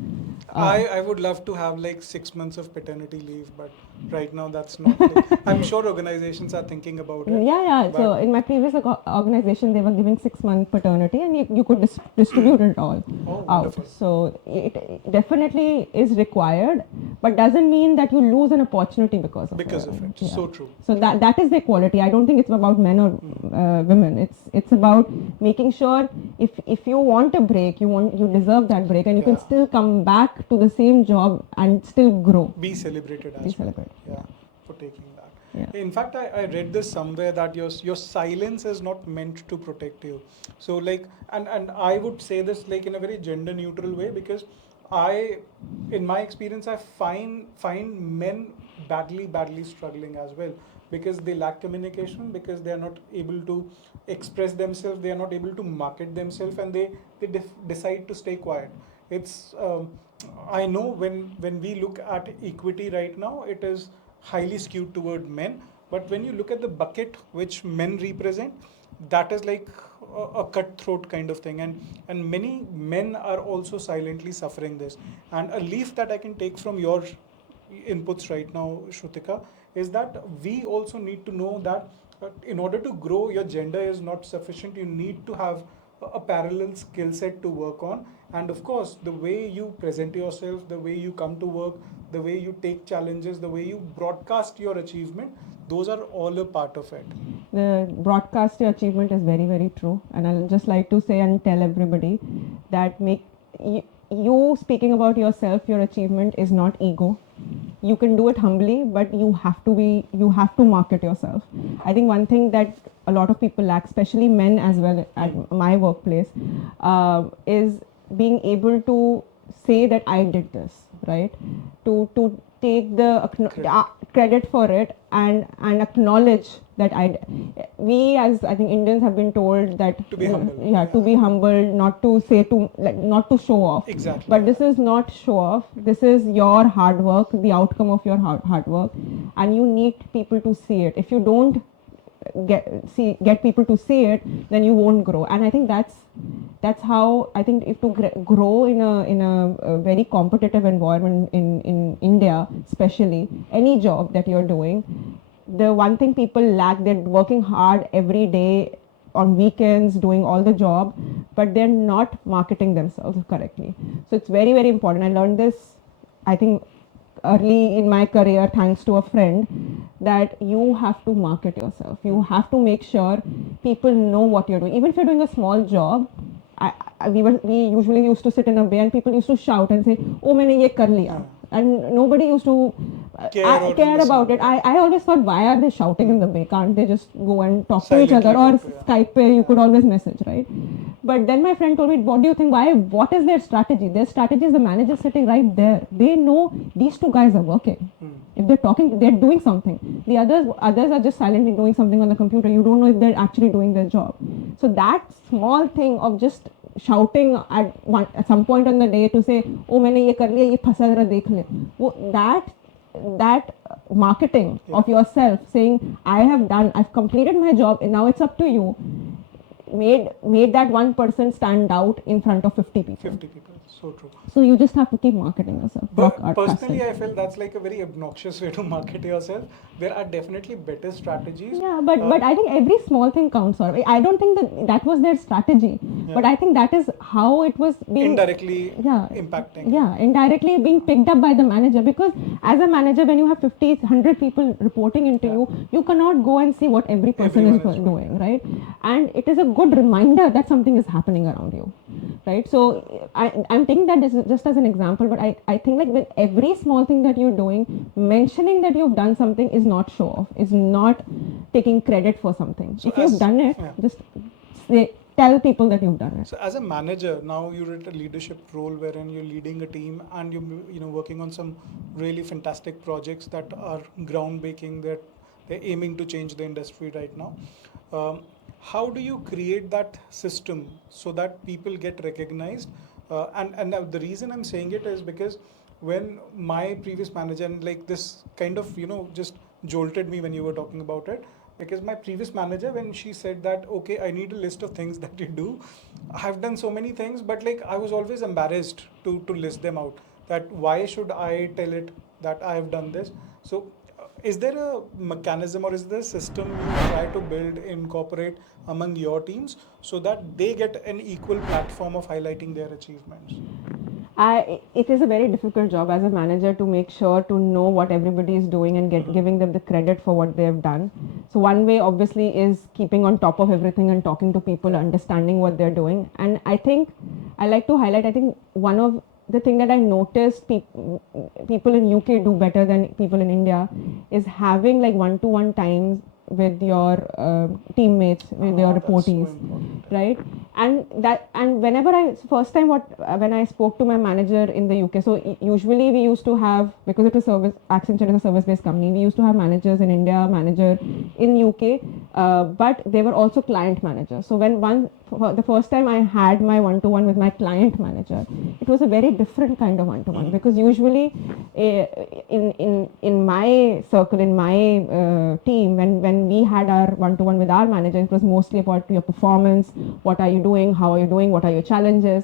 I would love to have like 6 months of paternity leave, but right now that's not like, I'm sure organizations are thinking about it. Yeah. So But in my previous organization, they were giving 6 month paternity, and you could distribute it all oh, out. wonderful. So it definitely is required, but doesn't mean that you lose an opportunity because of Because it. of it. Yeah. So true. So that is the equality. I don't think it's about men or women. It's about making sure if you want a break, you deserve that break, and you can Yeah. still come back to the same job and still grow. Be celebrated Be as well. celebrated. Yeah, for taking that. Yeah. In fact, I read this somewhere that your silence is not meant to protect you. So like, and I would say this like in a very gender neutral way, because I, in my experience, I find men badly struggling as well, because they lack communication, because they are not able to express themselves, they are not able to market themselves, and they decide to stay quiet. It's I know when we look at equity right now, it is highly skewed toward men. But when you look at the bucket which men represent, that is like a cutthroat kind of thing, and many men are also silently suffering this. And a leaf that I can take from your inputs right now, Shrutika, is that we also need to know that in order to grow, your gender is not sufficient. You need to have a parallel skill set to work on. And of course, the way you present yourself, the way you come to work, the way you take challenges, the way you broadcast your achievement, those are all a part of it. The broadcast achievement is very, very true. And I'll just like to say and tell everybody that you speaking about yourself, your achievement is not ego. You can do it humbly, but you have to market yourself. I think one thing that a lot of people lack, especially men as well at my workplace, is being able to say that I did this, right? To take the credit for it and acknowledge that we as I think Indians have been told that To be humble. yeah, to be humble, not to say to like not to show off. Exactly. But this is not show off. This is your hard work, the outcome of your hard work, and you need people to see it. If you don't get people to see it, then you won't grow. And I think that's how I think if to grow in a very competitive environment in India, especially any job that you're doing, the one thing people lack, they're working hard every day on weekends doing all the job, but they're not marketing themselves correctly. So it's very, very important. I learned this, I think, early in my career thanks to a friend, that you have to market yourself. You have to make sure people know what you're doing. Even if you're doing a small job, we usually used to sit in a bay and people used to shout and say, "Oh, मैंने ये कर लिया," and nobody used to care about it. I always thought, why are they shouting in the bay? Can't they just go and talk to each other? Or Skype, you could always message, right? But then my friend told me, what do you think? What is their strategy? Their strategy is the manager sitting right there. They know these two guys are working. If they're talking, they're doing something. The others are just silently doing something on the computer. You don't know if they're actually doing their job. So that small thing of just shouting at some point on the day to say, "Oh, मैंने ये कर लिया, ये फंसा जरा देख ले," that marketing of yourself, saying, I've completed my job, and now it's up to you, made that one person stand out in front of 50 people. 50 people. So true. So you just have to keep marketing yourself. But personally, I feel that's like a very obnoxious way to market yourself. There are definitely better strategies. Yeah, but I think every small thing counts. Or I don't think that was their strategy, but I think that is how it was being indirectly impacting. Yeah, indirectly being picked up by the manager, because as a manager, when you have 50, 100 people reporting into you, you cannot go and see what every person is doing, right? And it is a good reminder that something is happening around you, right? So I'm taking that just as an example, but I think like with every small thing that you're doing, mentioning that you've done something is not show off, is not taking credit for something. So if you've done it, just tell people that you've done it. So as a manager, now you're at a leadership role wherein you're leading a team and you're working on some really fantastic projects that are groundbreaking, that they're aiming to change the industry right now. How do you create that system so that people get recognized? And the reason I'm saying it is because when my previous manager, and like this kind of, just jolted me when you were talking about it, because my previous manager, when she said that, okay, I need a list of things that you do, I've done so many things, but like I was always embarrassed to list them out. That why should I tell it that I have done this? So, is there a mechanism or is there a system you try to build, incorporate among your teams so that they get an equal platform of highlighting their achievements? It is a very difficult job as a manager to make sure to know what everybody is doing and giving them the credit for what they have done. So one way obviously is keeping on top of everything and talking to people, understanding what they're doing. And I think I like to highlight, I think one of the thing that I noticed people in UK do better than people in India is having like one-to-one times with your teammates, with your reportees, right? And whenever I first time when I spoke to my manager in the UK, so usually we used to have, because it was Accenture is a service-based company, we used to have managers in India, manager in UK, but they were also client managers. So the first time I had my one-to-one with my client manager, it was a very different kind of one-to-one, because usually in my circle, in my team, when we had our one-to-one with our manager, it was mostly about your performance, what are you doing, how are you doing, what are your challenges.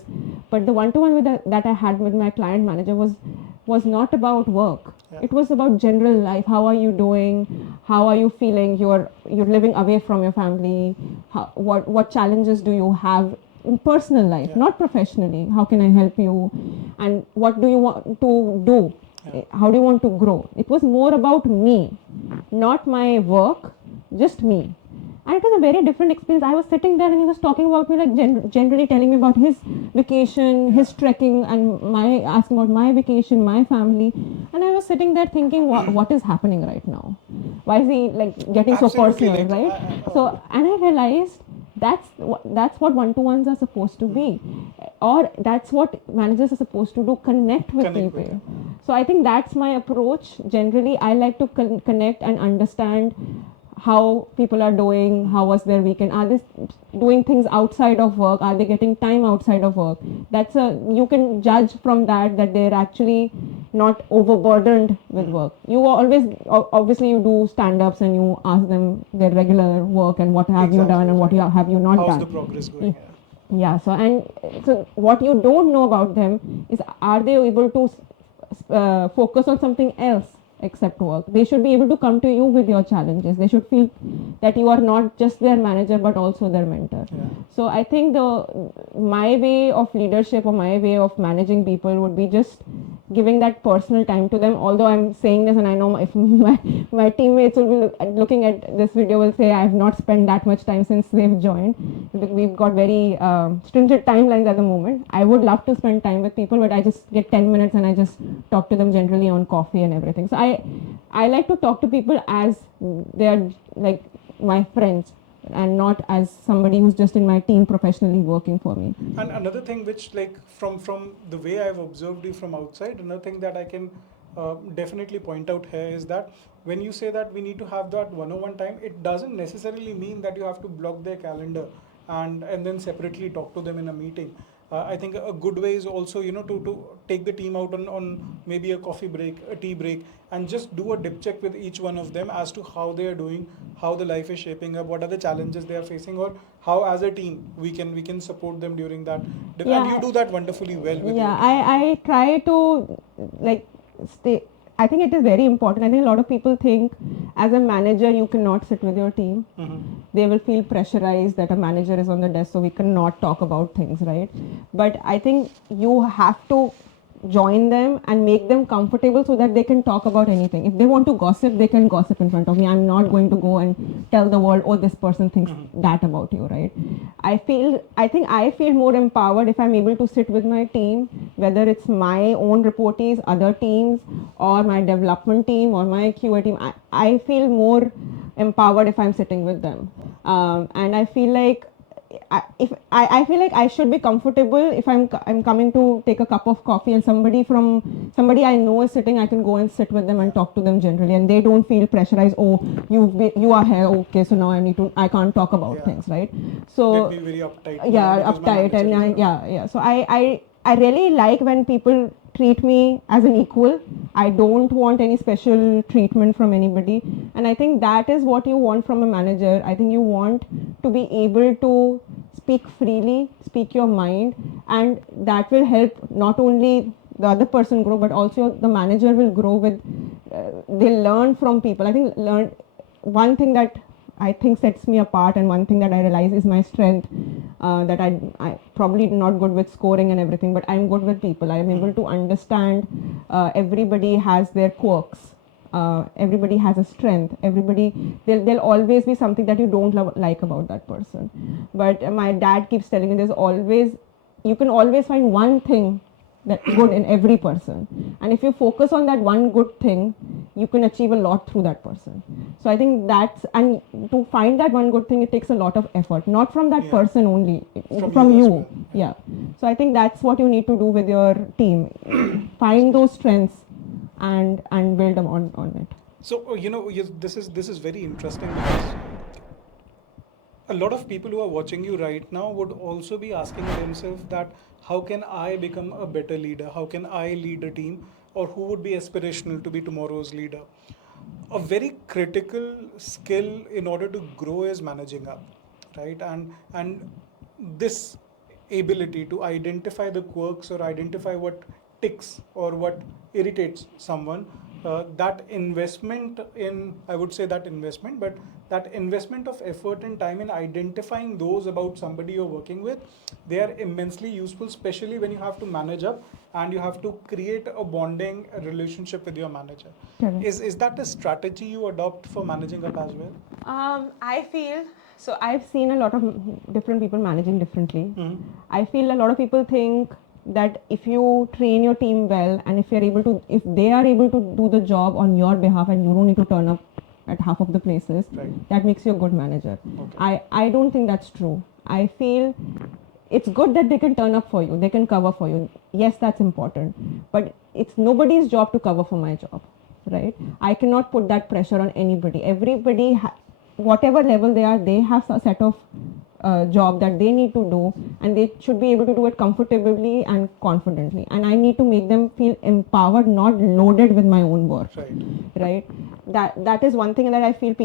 But the one-to-one that I had with my client manager was not about work. It was about general life. How are you doing? How are you feeling? You're living away from your family. What challenges do you have in personal life, not professionally? How can I help you? And what do you want to do? How do you want to grow? It was more about me, not my work, just me. And it was a very different experience. I was sitting there and he was talking about me, like generally telling me about his vacation, his trekking, and asking about my vacation, my family. And I was sitting there thinking, what is happening right now? Why is he like getting so personal, right? So, and I realized that's what one-to-ones are supposed to be, or that's what managers are supposed to do, connect with people. So I think that's my approach. Generally, I like to connect and understand how people are doing, how was their weekend, are they doing things outside of work, are they getting time outside of work. You can judge from that they're actually not overburdened with work. You obviously you do stand-ups and you ask them their regular work and what have you done and what have you not done. How's the progress going? Yeah, so what you don't know about them is, are they able to focus on something else except work? They should be able to come to you with your challenges. They should feel that you are not just their manager but also their mentor. So I think my way of leadership or my way of managing people would be just giving that personal time to them. Although I'm saying this and I know if my teammates will be looking at this video will say I have not spent that much time since they've joined. We've got very stringent timelines at the moment. I would love to spend time with people, but I just get 10 minutes and I just talk to them generally on coffee and everything. So I like to talk to people as they are like my friends and not as somebody who's just in my team professionally working for me. And another thing which, like, from the way I've observed you from outside, another thing that I can definitely point out here is that when you say that we need to have that one-on-one time, it doesn't necessarily mean that you have to block their calendar and then separately talk to them in a meeting. I think a good way is also, to take the team out on maybe a coffee break, a tea break, and just do a dip check with each one of them as to how they are doing, how the life is shaping up, what are the challenges they are facing, or how as a team we can support them during that. And you do that wonderfully well with your team. I try to like stay. I think it is very important. I think a lot of people think as a manager you cannot sit with your team. They will feel pressurized that a manager is on the desk so we cannot talk about things, right? But I think you have to join them and make them comfortable so that they can talk about anything. If they want to gossip, they can gossip in front of me. I'm not going to go and tell the world, oh, this person thinks that about you, right? I think I feel more empowered if I'm able to sit with my team, whether it's my own reportees, other teams, or my development team or my QA team. I feel more empowered if I'm sitting with them. And I feel like I feel like I should be comfortable if I'm coming to take a cup of coffee and somebody I know is sitting, I can go and sit with them and talk to them generally, and they don't feel pressurized. Oh, you are here, okay, so now I can't talk about things, right? So they'd be very uptight. uptight, and So I really like when people treat me as an equal. I don't want any special treatment from anybody. And I think that is what you want from a manager. I think you want to be able to speak freely, speak your mind, and that will help not only the other person grow, but also the manager will grow with, they'll learn from people. I think one thing that I think sets me apart, and one thing that I realize is my strength, that I probably not good with scoring and everything, but I'm good with people. I am able to understand everybody has their quirks. Everybody has a strength. There'll always be something that you don't like about that person. But my dad keeps telling me you can always find one thing that good in every person, and if you focus on that one good thing, you can achieve a lot through that person. So I think and to find that one good thing, it takes a lot of effort, not from that person only, from you as you. well. Yeah. So I think that's what you need to do with your team. Find those strengths and build them on it. So this is very interesting, because a lot of people who are watching you right now would also be asking themselves that how can I become a better leader? How can I lead a team? Or who would be aspirational to be tomorrow's leader? A very critical skill in order to grow is managing up, right? And this ability to identify the quirks or identify what ticks or what irritates someone, that investment in, I would say that investment, but that investment of effort and time in identifying those about somebody you're working with, they are immensely useful, especially when you have to manage up and you have to create a bonding relationship with your manager. Correct. Is that a strategy you adopt for managing up as well? I feel so. I've seen a lot of different people managing differently. Mm-hmm. I feel a lot of people think that if you train your team well, and if they are able to do the job on your behalf, and you don't need to turn up at half of the places, Right. that makes you a good manager. Okay. I don't think that's true. I feel it's good that they can turn up for you, they can cover for you. Yes, that's important, but it's nobody's job to cover for my job, right? I cannot put that pressure on anybody. Whatever level they are, they have a set of job that they need to do, and they should be able to do it comfortably and confidently, and I need to make them feel empowered, not loaded with my own work. Right? That is one thing that I feel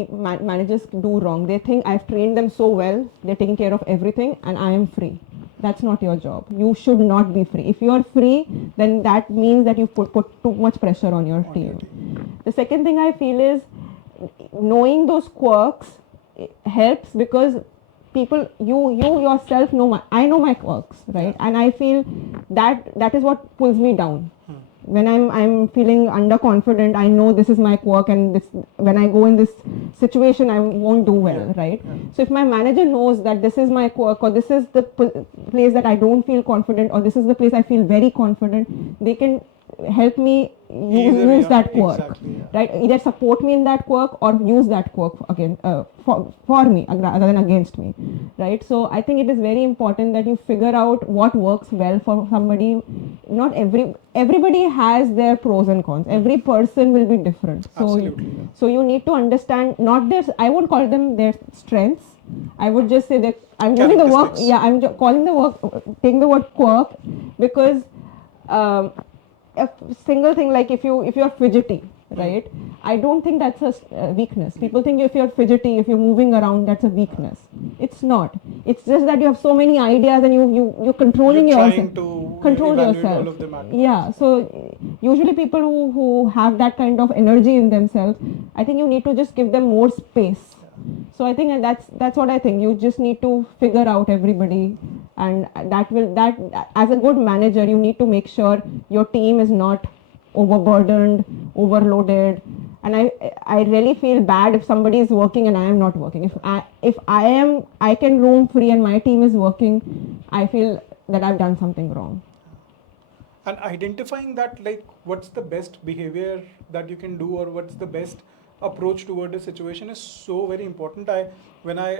managers do wrong. They think I've trained them so well, they're taking care of everything, and I am free. That's not your job. You should not be free. If you are free, then that means that you put too much pressure on your team. The second thing I feel is knowing those quirks helps, because people, you yourself know I know my quirks, right? And I feel that is what pulls me down. When I'm feeling underconfident, I know this is my quirk, and when I go in this situation, I won't do well, right? So if my manager knows that this is my quirk, or this is the place that I don't feel confident, or this is the place I feel very confident, they can help me use that quirk, exactly, right? Either support me in that quirk or use that quirk again for me rather than against me, right? So I think it is very important that you figure out what works well for somebody. Not everybody has their pros and cons. Every person will be different. So you need to understand, not their, I won't call them their strengths. I would just say that I'm using the work. Yeah, I'm calling the work, taking the word quirk, because a single thing, like if you're fidgety, right? I don't think that's a weakness. People think if you're fidgety, if you're moving around, that's a weakness. It's not. It's just that you have so many ideas, and you're controlling yourself. Control yourself. All of them at once. Yeah. So usually people who have that kind of energy in themselves, I think you need to just give them more space. So I think that's what I think. You just need to figure out everybody, and that as a good manager, you need to make sure your team is not overburdened, overloaded. And I really feel bad if somebody is working and I am not working. If I can roam free and my team is working, I feel that I've done something wrong. And identifying that, like, what's the best behavior that you can do, or what's the best approach toward a situation, is so very important. When I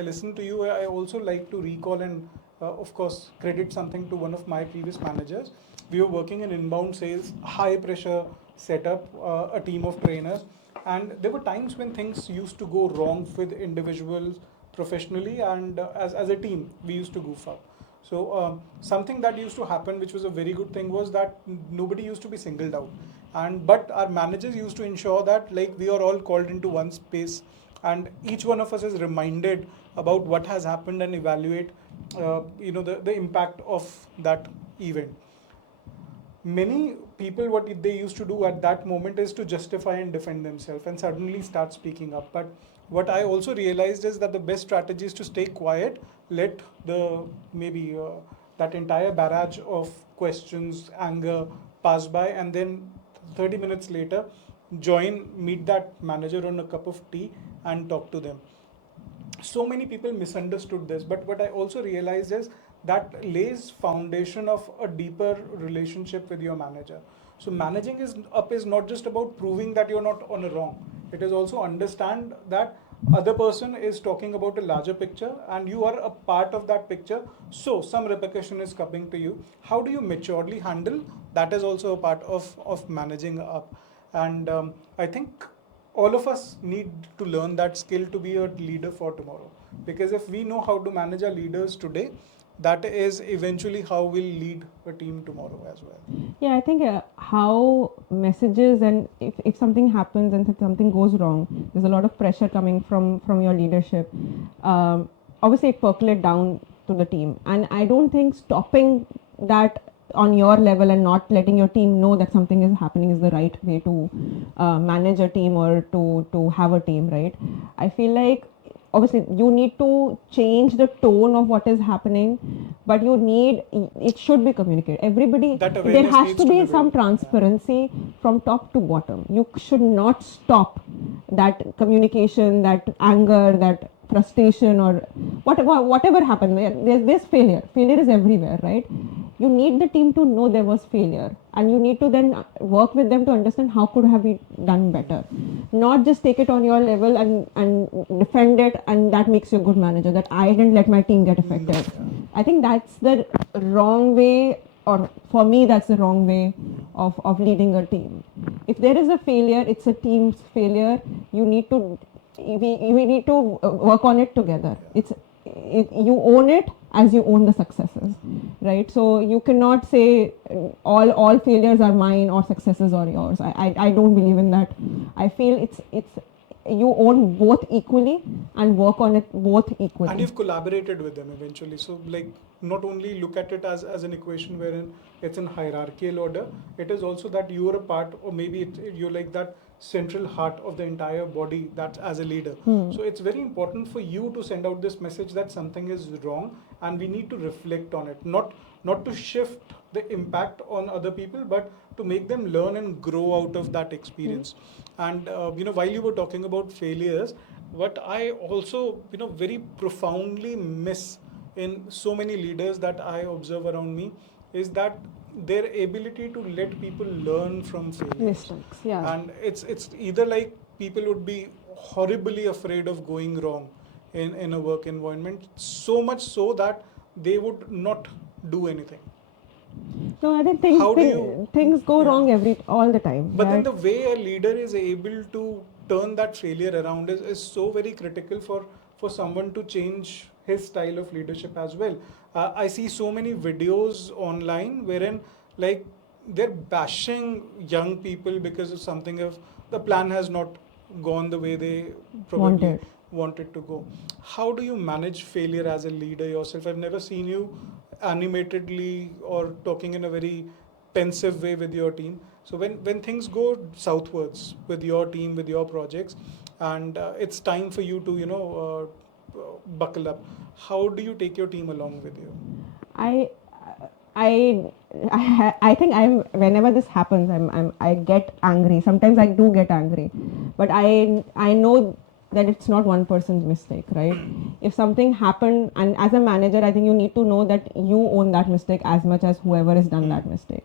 listen to you, I also like to recall and of course credit something to one of my previous managers. We were working in inbound sales, high pressure setup, a team of trainers, and there were times when things used to go wrong with individuals professionally, and as a team we used to goof up. So something that used to happen, which was a very good thing, was that nobody used to be singled out, and but our managers used to ensure that like we are all called into one space, and each one of us is reminded about what has happened and evaluate, the impact of that event. Many people, what they used to do at that moment is to justify and defend themselves and suddenly start speaking up. But what I also realized is that the best strategy is to stay quiet, let the maybe that entire barrage of questions, anger pass by, and then 30 minutes later meet that manager on a cup of tea and talk to them. So many people misunderstood this, but what I also realized is that lays foundation of a deeper relationship with your manager. So managing is not just about proving that you're not on a wrong. It is also understand that other person is talking about a larger picture and you are a part of that picture, so some repercussion is coming to you. How do you maturely handle that is also a part of managing up. And I think all of us need to learn that skill to be a leader for tomorrow, because if we know how to manage our leaders today, that is eventually how we'll lead a team tomorrow as well. Yeah, I think how messages, and if something happens and if something goes wrong, there's a lot of pressure coming from your leadership. Obviously, it percolates down to the team, and I don't think stopping that on your level and not letting your team know that something is happening is the right way to manage a team or to have a team, right? I feel like obviously you need to change the tone of what is happening, but it should be communicated. Everybody, That there awareness has needs to to be be some built. transparency from top to bottom. You should not stop that communication, that anger, that frustration, or whatever happened. There's failure is everywhere, right? You need the team to know there was failure, and you need to then work with them to understand how could have we done better, not just take it on your level and defend it, and that makes you a good manager, that I didn't let my team get affected. I think that's the wrong way, or for me that's the wrong way of leading a team. If there is a failure, it's a team's failure. We need to work on it together. You own it as you own the successes, right? So you cannot say all failures are mine or successes are yours. I don't believe in that. I feel it's you own both equally and work on it both equally. And you've collaborated with them eventually, so like not only look at it as an equation wherein it's in hierarchical order, it is also that you're a part, or maybe you're like that central heart of the entire body, that as a leader. So it's very important for you to send out this message that something is wrong and we need to reflect on it, not to shift the impact on other people, but to make them learn and grow out of that experience. And while you were talking about failures, what I also very profoundly miss in so many leaders that I observe around me is that their ability to let people learn from failures. Mistakes, yeah. And it's either like people would be horribly afraid of going wrong in a work environment, so much so that they would not do anything. No, I think things go Yeah. wrong all the time. But then right? the way a leader is able to turn that failure around is so very critical for someone to change his style of leadership as well. I see so many videos online wherein like they're bashing young people because of something, if the plan has not gone the way they probably Wanted. wanted to go. How do you manage failure as a leader yourself? I've never seen you animatedly or talking in a very pensive way with your team. So when things go southwards with your team, with your projects, and it's time for you to buckle up, how do you take your team along with you? I I I think whenever this happens, I get angry. Sometimes I do get angry, but I know that it's not one person's mistake, right? If something happened, and as a manager, I think you need to know that you own that mistake as much as whoever has done that mistake.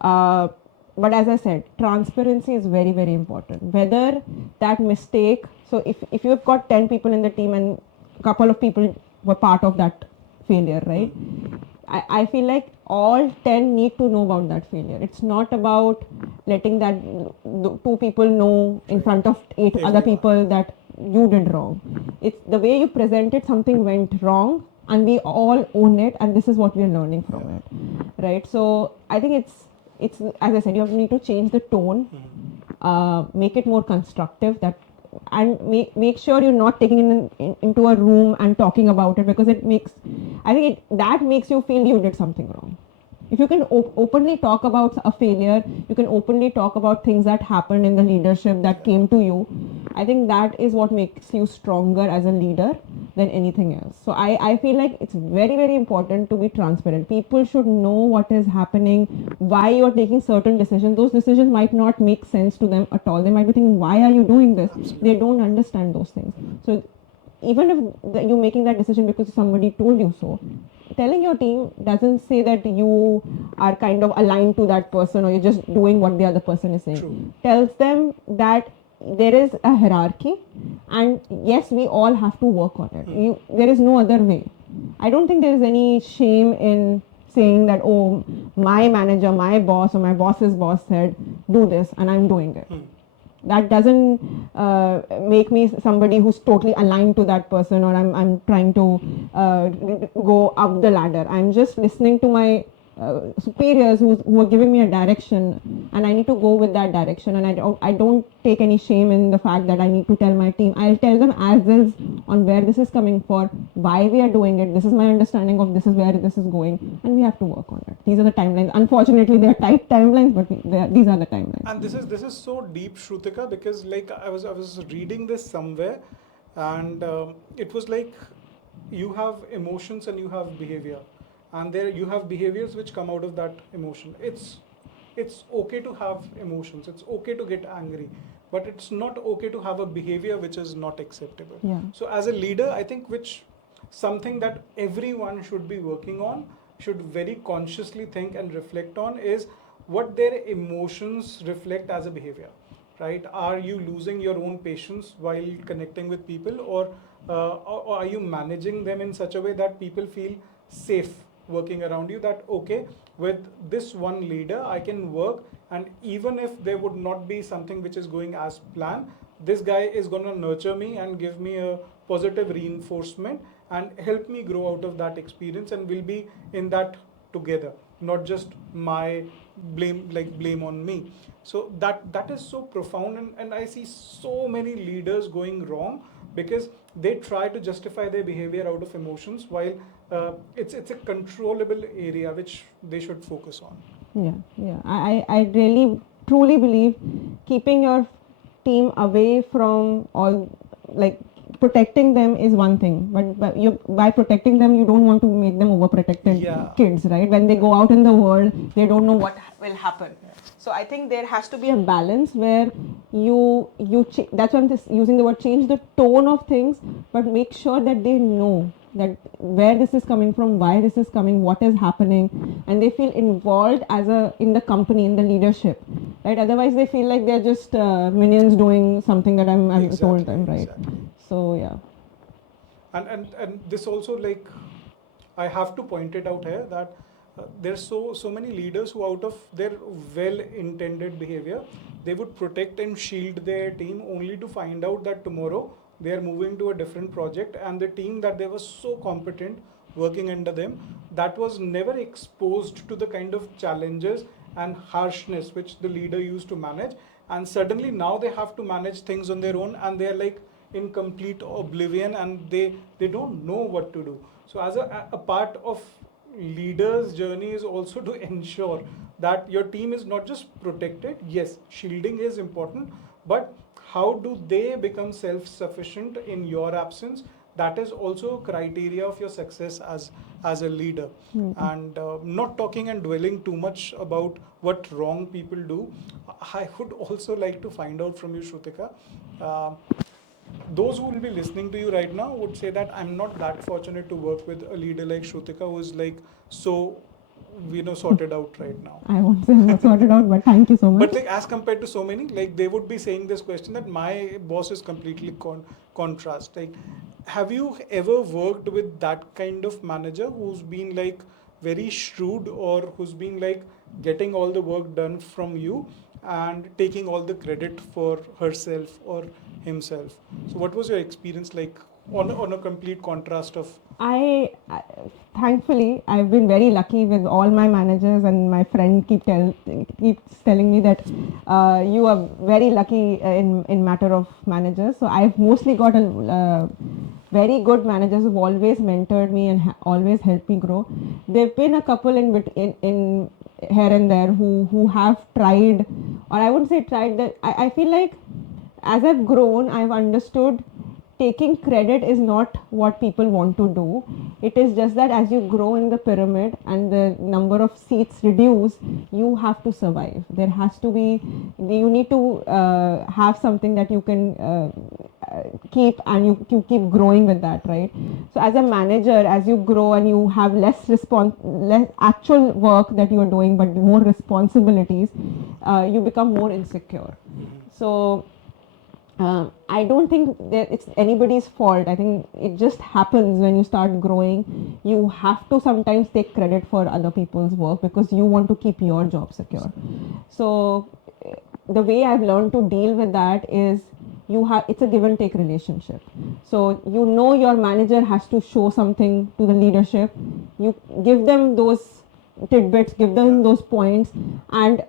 But as I said, transparency is very, very important. Whether that mistake, so if you've got 10 people in the team and a couple of people were part of that failure, right? I feel like all 10 need to know about that failure. It's not about letting that two people know in front of 8 other people that you did wrong. It's the way you presented, something went wrong, and we all own it, and this is what we are learning from it, right? So I think it's as I said, you need to change the tone, make it more constructive, that and make sure you're not taking it into a room and talking about it, because it makes, I think that makes you feel you did something wrong. If you can openly talk about a failure, you can openly talk about things that happened in the leadership that came to you, I think that is what makes you stronger as a leader than anything else. So I feel like it's very, very important to be transparent. People should know what is happening, why you are taking certain decisions. Those decisions might not make sense to them at all. They might be thinking, why are you doing this? They don't understand those things. So even if you're making that decision because somebody told you so, telling your team doesn't say that you are kind of aligned to that person or you're just doing what the other person is saying. True. Tells them that there is a hierarchy, and yes, we all have to work on it. There is no other way. I don't think there is any shame in saying that, oh, my manager, my boss, or my boss's boss said do this and I'm doing it. That doesn't make me somebody who's totally aligned to that person, or I'm trying to go up the ladder. I'm just listening to my superiors who are giving me a direction, and I need to go with that direction. And I don't take any shame in the fact that I need to tell my team. I'll tell them as is on where this is coming for, why we are doing it. This is my understanding of this is where this is going, and we have to work on it. These are the timelines. Unfortunately, they are tight timelines, but these are the timelines. And this is so deep, Shrutika, because like I was reading this somewhere, and it was like you have emotions and you have behavior, and there you have behaviors which come out of that emotion. It's okay to have emotions. It's okay to get angry, but it's not okay to have a behavior which is not acceptable. Yeah. So as a leader, I think which something that everyone should be working on, should very consciously think and reflect on, is what their emotions reflect as a behavior, right? Are you losing your own patience while connecting with people, or are you managing them in such a way that people feel safe working around you, that okay, with this one leader I can work, and even if there would not be something which is going as planned, this guy is going to nurture me and give me a positive reinforcement and help me grow out of that experience, and we'll be in that together, not just my blame on me. So that is so profound, and I see so many leaders going wrong because they try to justify their behavior out of emotions, while it's a controllable area which they should focus on. Yeah. I really truly believe keeping your team away from all, like, protecting them is one thing, but you, by protecting them, you don't want to make them overprotected kids, right? When they go out in the world, they don't know what will happen. So I think there has to be a balance where that's why I'm just using the word change the tone of things, but make sure that they know that where this is coming from, why this is coming, what is happening, and they feel involved in the company, in the leadership, right? Otherwise, they feel like they're just minions doing something that I've told them, right? Exactly. So yeah. And this also, like, I have to point it out here that there's so many leaders who, out of their well-intended behavior, they would protect and shield their team, only to find out that tomorrow they are moving to a different project, and the team that they were so competent working under them, that was never exposed to the kind of challenges and harshness which the leader used to manage, and suddenly now they have to manage things on their own, and they're like in complete oblivion, and they don't know what to do. So as a part of leaders journey is also to ensure that your team is not just protected. Yes, shielding is important, but how do they become self-sufficient in your absence? That is also a criteria of your success as a leader. And not talking and dwelling too much about what wrong people do, I would also like to find out from you, Shrutika. Those who will be listening to you right now would say that I'm not that fortunate to work with a leader like Shrutika, who is like so, sorted out right now. I won't say I'm not sorted out, but thank you so much. But like, as compared to so many, like, they would be saying this question that my boss is completely contrast. Like, have you ever worked with that kind of manager who's been like very shrewd, or who's been like getting all the work done from you and taking all the credit for herself or himself? So what was your experience like on a complete contrast of. I thankfully I've been very lucky with all my managers, and my friend keeps telling me that you are very lucky in matter of managers. So I've mostly got a very good managers who've always mentored me and always helped me grow. There've been a couple in here and there who have tried, or I wouldn't say tried. That I feel like as I've grown, I've understood taking credit is not what people want to do. It is just that as you grow in the pyramid and the number of seats reduce, you have to survive. There has to be, you need to have something that you can keep, and you keep growing with that, right? So as a manager, as you grow and you have less actual work that you are doing, but more responsibilities, you become more insecure. So I don't think that it's anybody's fault. I think it just happens when you start growing. You have to sometimes take credit for other people's work because you want to keep your job secure. So the way I've learned to deal with that is it's a give and take relationship. So your manager has to show something to the leadership. You give them those tidbits, give them those points, and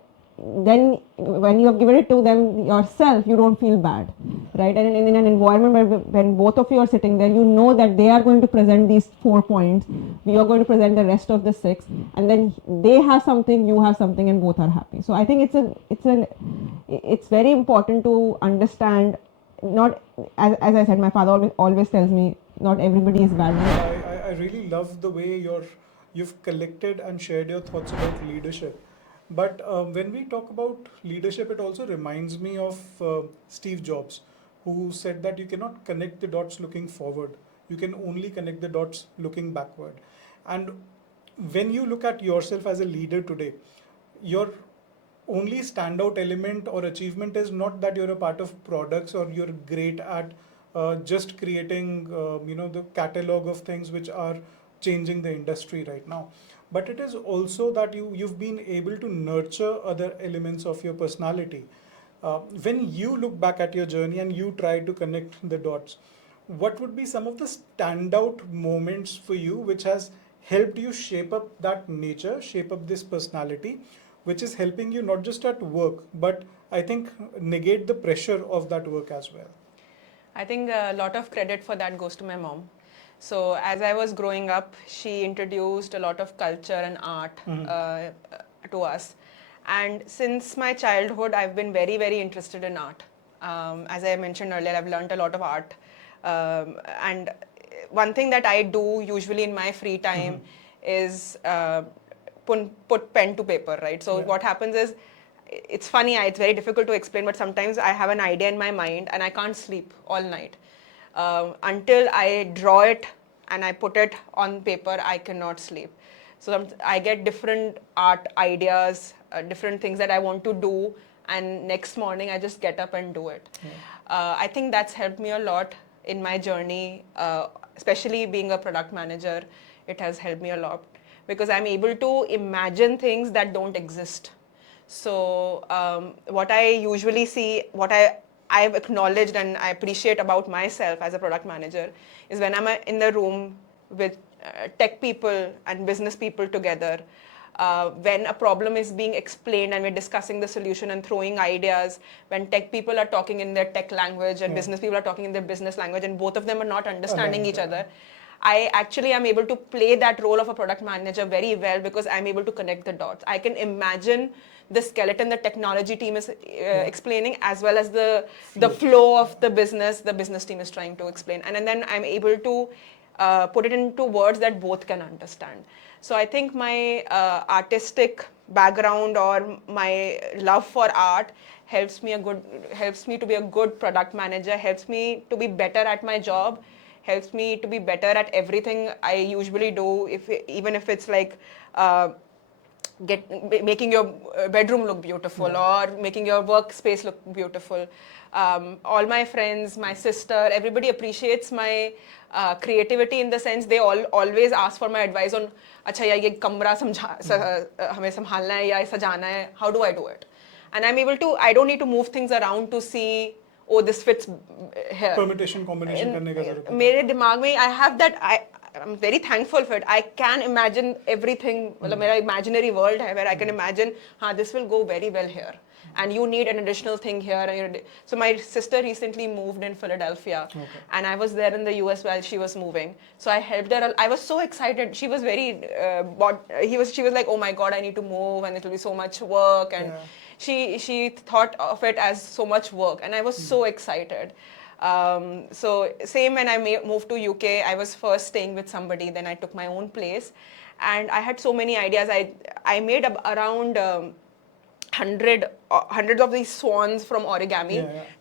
then when you have given it to them yourself, you don't feel bad, right? And in an environment where when both of you are sitting there, you know that they are going to present these 4 points, we are going to present the rest of the 6, and then they have something, you have something, and both are happy. So I think it's very important to understand, not as I said, my father always tells me not everybody is bad. I really love the way you've collected and shared your thoughts about leadership. But when we talk about leadership, it also reminds me of Steve Jobs, who said that you cannot connect the dots looking forward. You can only connect the dots looking backward. And when you look at yourself as a leader today, your only standout element or achievement is not that you're a part of products or you're great at just creating the catalog of things which are changing the industry right now, but it is also that you've been able to nurture other elements of your personality. When you look back at your journey and you try to connect the dots, what would be some of the standout moments for you which has helped you shape up that nature, shape up this personality, which is helping you not just at work, but I think negate the pressure of that work as well? I think a lot of credit for that goes to my mom. So as I was growing up, she introduced a lot of culture and art to us. And since my childhood, I've been very, very interested in art. As I mentioned earlier, I've learned a lot of art. And one thing that I do usually in my free time is put pen to paper, right? So what happens is, it's funny, it's very difficult to explain, but sometimes I have an idea in my mind and I can't sleep all night. Until I draw it and I put it on paper, I cannot sleep. So I get different art ideas, different things that I want to do, and next morning I just get up and do it. I think that's helped me a lot in my journey, especially being a product manager. It has helped me a lot because I'm able to imagine things that don't exist. So what I usually see, what I've acknowledged and I appreciate about myself as a product manager is when I'm in the room with tech people and business people together, when a problem is being explained and we're discussing the solution and throwing ideas, when tech people are talking in their tech language and business people are talking in their business language and both of them are not understanding each other, I actually am able to play that role of a product manager very well because I'm able to connect the dots. I can imagine the skeleton the technology team is explaining as well as the flow of the business team is trying to explain. And then I'm able to put it into words that both can understand. So I think my artistic background or my love for art helps me to be a good product manager, helps me to be better at my job, helps me to be better at everything I usually do, even if it's like making your bedroom look beautiful or making your workspace look beautiful. All my friends, my sister, everybody appreciates my creativity in the sense they always ask for my advice on, अच्छा यार ये कमरा हमें संभालना है या सजाना है, how do I do it? And I don't need to move things around to see, oh, this fits here. permutation combination करने का जरूरत नहीं मेरे दिमाग में I have that, I'm very thankful for it. I can imagine everything. मतलब मेरा imaginary world है where I can imagine, this will go very well here. And you need an additional thing here. So my sister recently moved in Philadelphia, and I was there in the US while she was moving. So I helped her. I was so excited. She was very, she was like, oh my God, I need to move, and it will be so much work. And she thought of it as so much work, and I was so excited. So same when I moved to UK, I was first staying with somebody, then I took my own place, and I had so many ideas. I made around hundreds of these swans from origami,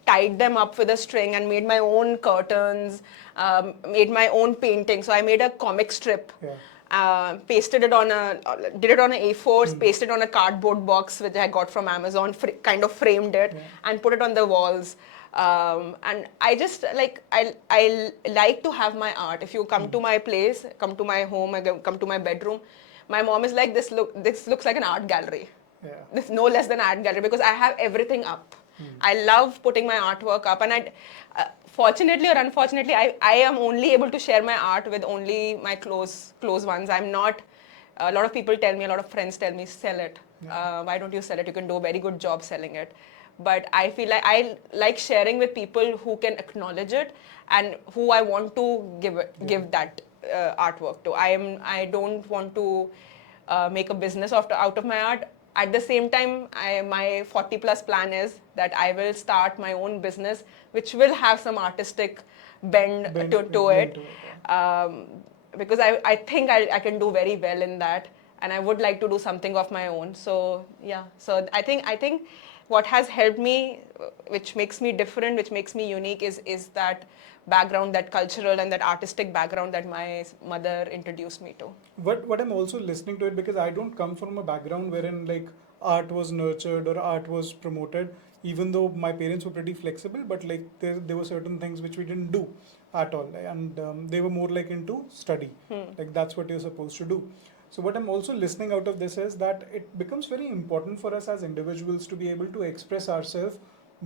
tied them up with a string, and made my own curtains, made my own painting. So I made a comic strip. Pasted it on did it on an A4, pasted on a cardboard box which I got from Amazon, kind of framed it, and put it on the walls. And I just I like to have my art. If you come to my place, come to my home, come to my bedroom, my mom is like, this looks like an art gallery. This no less than art gallery, because I have everything up. I love putting my artwork up, and fortunately or unfortunately, I am only able to share my art with only my close ones. I'm not. A lot of people tell me, a lot of friends tell me, sell it. Why don't you sell it? You can do a very good job selling it. But I feel like I like sharing with people who can acknowledge it and who I want to give that artwork to. I don't want to make a business out of my art. At the same time, my 40 plus plan is that I will start my own business, which will have some artistic bend to it. Because I think I can do very well in that, and I would like to do something of my own. So yeah, so I think what has helped me, which makes me different, which makes me unique, is that background, that cultural and that artistic background that my mother introduced me to. What I'm also listening to it, because I don't come from a background wherein like art was nurtured or art was promoted, even though my parents were pretty flexible, but like there were certain things which we didn't do at all, and they were more like into study, like that's what you're supposed to do. So what I'm also listening out of this is that it becomes very important for us as individuals to be able to express ourselves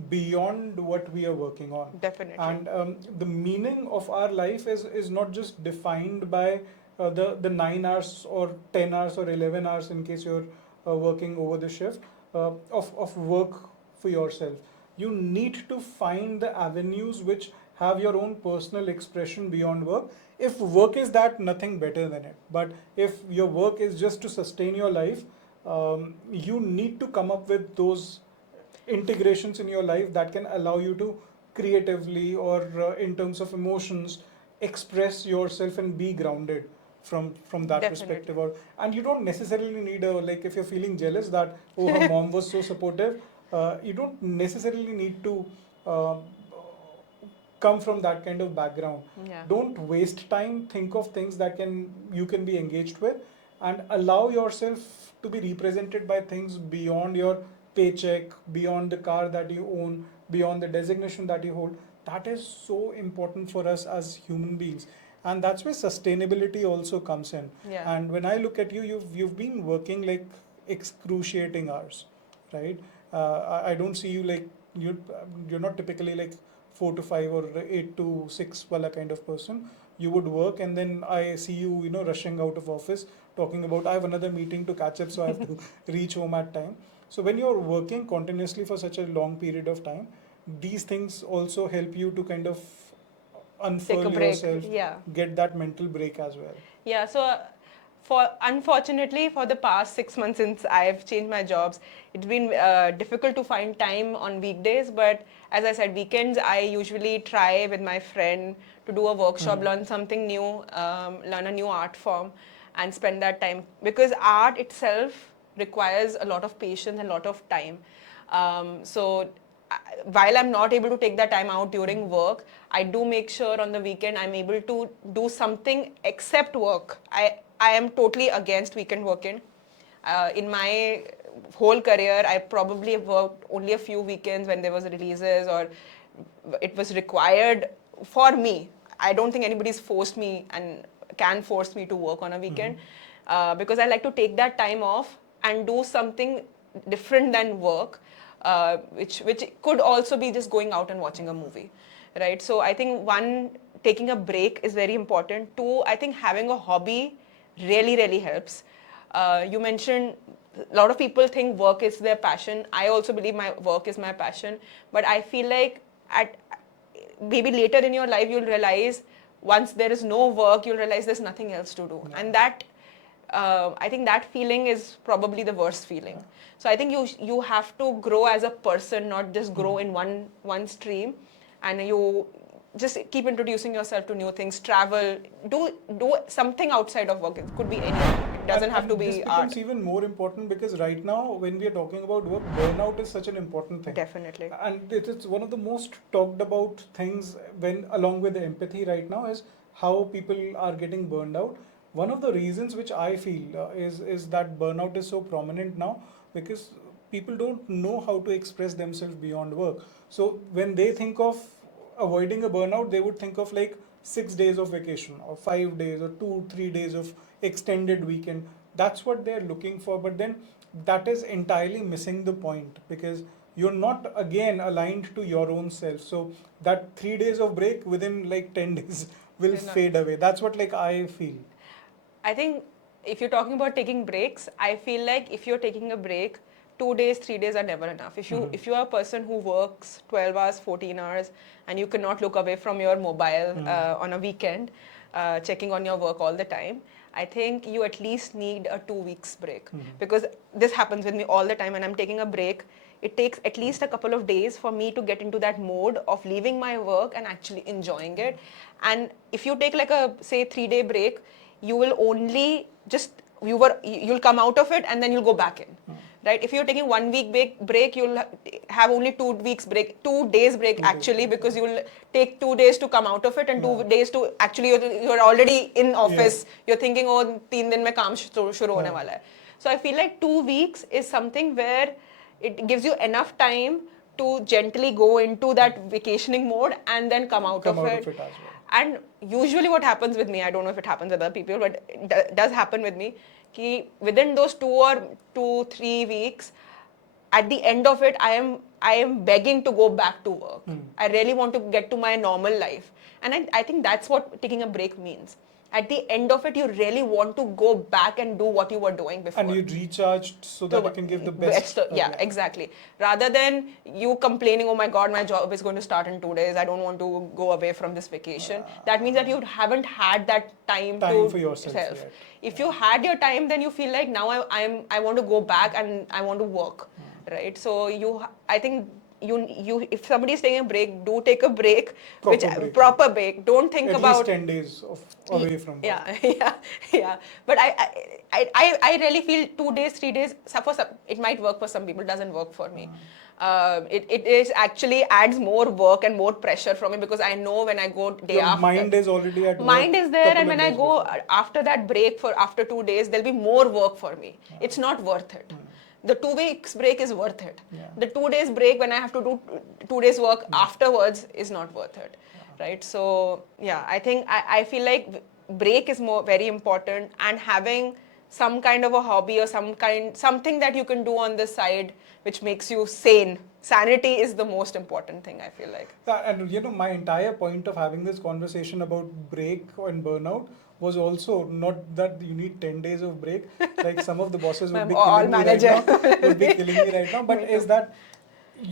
beyond what we are working on. Definitely. And the meaning of our life is not just defined by the 9 hours or 10 hours or 11 hours in case you're working over the shift of work for yourself. You need to find the avenues which have your own personal expression beyond work. If work is that, nothing better than it. But if your work is just to sustain your life, you need to come up with those integrations in your life that can allow you to creatively or in terms of emotions express yourself and be grounded from that Definitely. perspective. Or and you don't necessarily need a, like, if you're feeling jealous that, oh, her mom was so supportive, you don't necessarily need to come from that kind of background. Don't waste time, think of things that you can be engaged with, and allow yourself to be represented by things beyond your paycheck, beyond the car that you own, beyond the designation that you hold. That is so important for us as human beings, and that's where sustainability also comes in. And when I look at you, you've been working like excruciating hours, right? I don't see you like you're not typically like 4 to 5 or 8 to 6 wala kind of person. You would work, and then I see you rushing out of office talking about, I have another meeting to catch up, so I have to reach home at time. So when you're working continuously for such a long period of time, these things also help you to kind of unfurl yourself, get that mental break as well. Yeah, so unfortunately for the past 6 months since I've changed my jobs, it's been difficult to find time on weekdays. But as I said, weekends I usually try with my friend to do a workshop, learn something new, learn a new art form, and spend that time, because art itself requires a lot of patience and a lot of time. So while I'm not able to take that time out during work, I do make sure on the weekend I'm able to do something except work. I am totally against weekend working. In my whole career, I probably have worked only a few weekends when there was releases or it was required for me. I don't think anybody's forced me and can force me to work on a weekend, because I like to take that time off and do something different than work. which could also be just going out and watching a movie, right? So I think one, taking a break is very important. Two, I think having a hobby really helps. You mentioned a lot of people think work is their passion. I also believe my work is my passion, but I feel like at maybe later in your life you'll realize once there is no work, you'll realize there's nothing else to do, and that I think that feeling is probably the worst feeling. So I think you have to grow as a person, not just grow in one stream, and you just keep introducing yourself to new things, travel, do something outside of work. It could be anything. It doesn't have to be this becomes art. even more important because right now when we are talking about work, burnout is such an important thing. Definitely. And it is one of the most talked about things when along with the empathy right now is how people are getting burned out. One of the reasons which I feel is that burnout is so prominent now because people don't know how to express themselves beyond work. So when they think of avoiding a burnout, they would think of like 6 days of vacation or 5 days or 2 3 days of extended weekend. That's what they're looking for, but then that is entirely missing the point because you're not again aligned to your own self. So that 3 days of break within like 10 days will It's not- fade away. That's what like I feel. I think if you're talking about taking breaks, I feel like if you're taking a break, 2 days, 3 days are never enough. If you are a person who works 12 hours, 14 hours, and you cannot look away from your mobile on a weekend, checking on your work all the time, I think you at least need a 2 weeks break because this happens with me all the time. When I'm taking a break, it takes at least a couple of days for me to get into that mode of leaving my work and actually enjoying it. And if you take like a say 3-day break, you will only just you'll come out of it and then you'll go back in. Right? If you're taking 1 week break, you'll have only 2 weeks break, 2 days break actually, because you'll take 2 days to come out of it and 2 days to actually you're already in office. You're thinking, oh, 3 दिन में काम शुरू होने वाला है. So I feel like 2 weeks is something where it gives you enough time to gently go into that vacationing mode and then come out of it. As well. And usually what happens with me, I don't know if it happens with other people, but it does happen with me, कि within those 2 or 3 weeks, at the end of it, I am begging to go back to work. I really want to get to my normal life. And I think that's what taking a break means. At the end of it, you really want to go back and do what you were doing before. And you recharged so that you can give the best. Yeah, exactly. Rather than you complaining, oh my God, my job is going to start in 2 days. I don't want to go away from this vacation. That means that you haven't had that time for yourself. Yet. If you had your time, then you feel like now I want to go back and I want to work, right? So I think you if somebody is taking a break, do take a break, proper break. Don't think at about least 10 days away from work. Yeah. But I really feel 2 days, 3 days. It might work for some people, doesn't work for me. It is actually adds more work and more pressure for me because I know when I go day Your after, mind is already at work. Mind is there, and when I go after that break after 2 days, there'll be more work for me. It's not worth it. The 2 weeks break is worth it. The 2 days break when I have to do 2 days work afterwards is not worth it, right? So yeah, I think I feel like break is very important, and having some kind of a hobby or something that you can do on the side which makes you sane. Sanity is the most important thing, I feel like. And my entire point of having this conversation about break and burnout was also not that you need 10 days of break, like some of the bosses would be killing me right now, but is that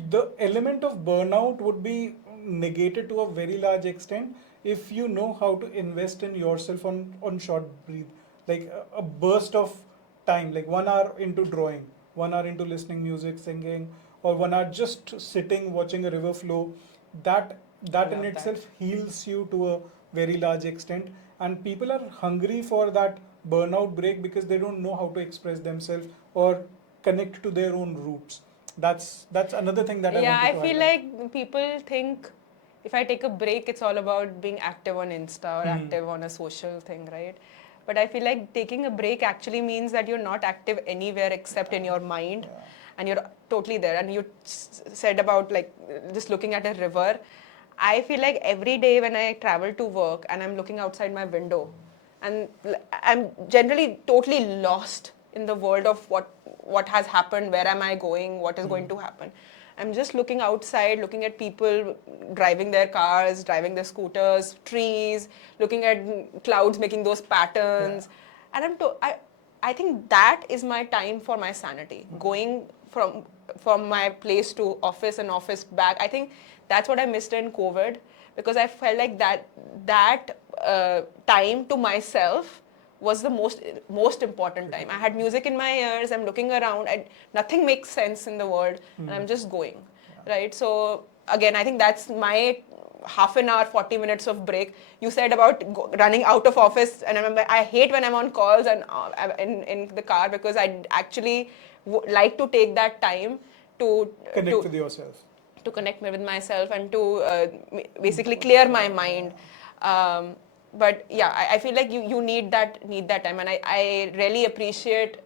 the element of burnout would be negated to a very large extent if you know how to invest in yourself on short breathe, like a burst of time, like 1 hour into drawing, 1 hour into listening music, singing, or 1 hour just sitting watching a river flow. That in itself heals you to a very large extent, and people are hungry for that burnout break because they don't know how to express themselves or connect to their own roots. That's another thing that I feel like people think if I take a break, it's all about being active on Insta or active on a social thing, right? But I feel like taking a break actually means that you're not active anywhere except in your mind, and you're totally there. And you said about like just looking at a river. I feel like every day when I travel to work and I'm looking outside my window, and I'm generally totally lost in the world of what has happened, where am I going, what is going to happen. I'm just looking outside, looking at people driving their cars, driving their scooters, trees, looking at clouds making those patterns. And I think that is my time for my sanity. Going from my place to office and office back. I think that's what I missed in COVID, because I felt like that time to myself was the most important time. I had music in my ears. I'm looking around, and nothing makes sense in the world, and I'm just going, right? So again, I think that's my half an hour, 40 minutes of break. You said about running out of office, and I remember I hate when I'm on calls and in the car, because I actually like to take that time to Connect with yourself. To connect with myself and to basically clear my mind. But yeah, I feel like you need that time, and I really appreciate.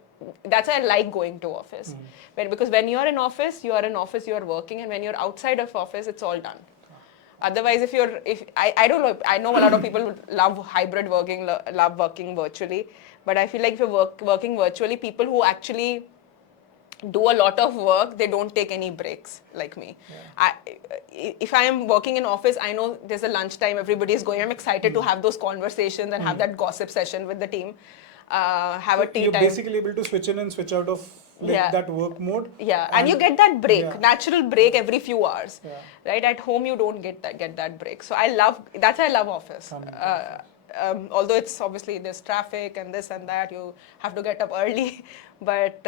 That's why I like going to office, because when you're in office, you are working, and when you're outside of office, it's all done. Otherwise, if I don't know, I know a lot of people love hybrid working, love working virtually, but I feel like if you're working virtually, people who actually do a lot of work, they don't take any breaks like me. If I am working in office, I know there's a lunchtime, everybody is going. I'm excited to have those conversations and have that gossip session with the team. Have a tea you're time. You're basically able to switch in and switch out of that work mode. Yeah, and you get that break, natural break every few hours. Right? At home, you don't get that break. So that's why I love office. Although it's obviously there's traffic and this and that, you have to get up early, but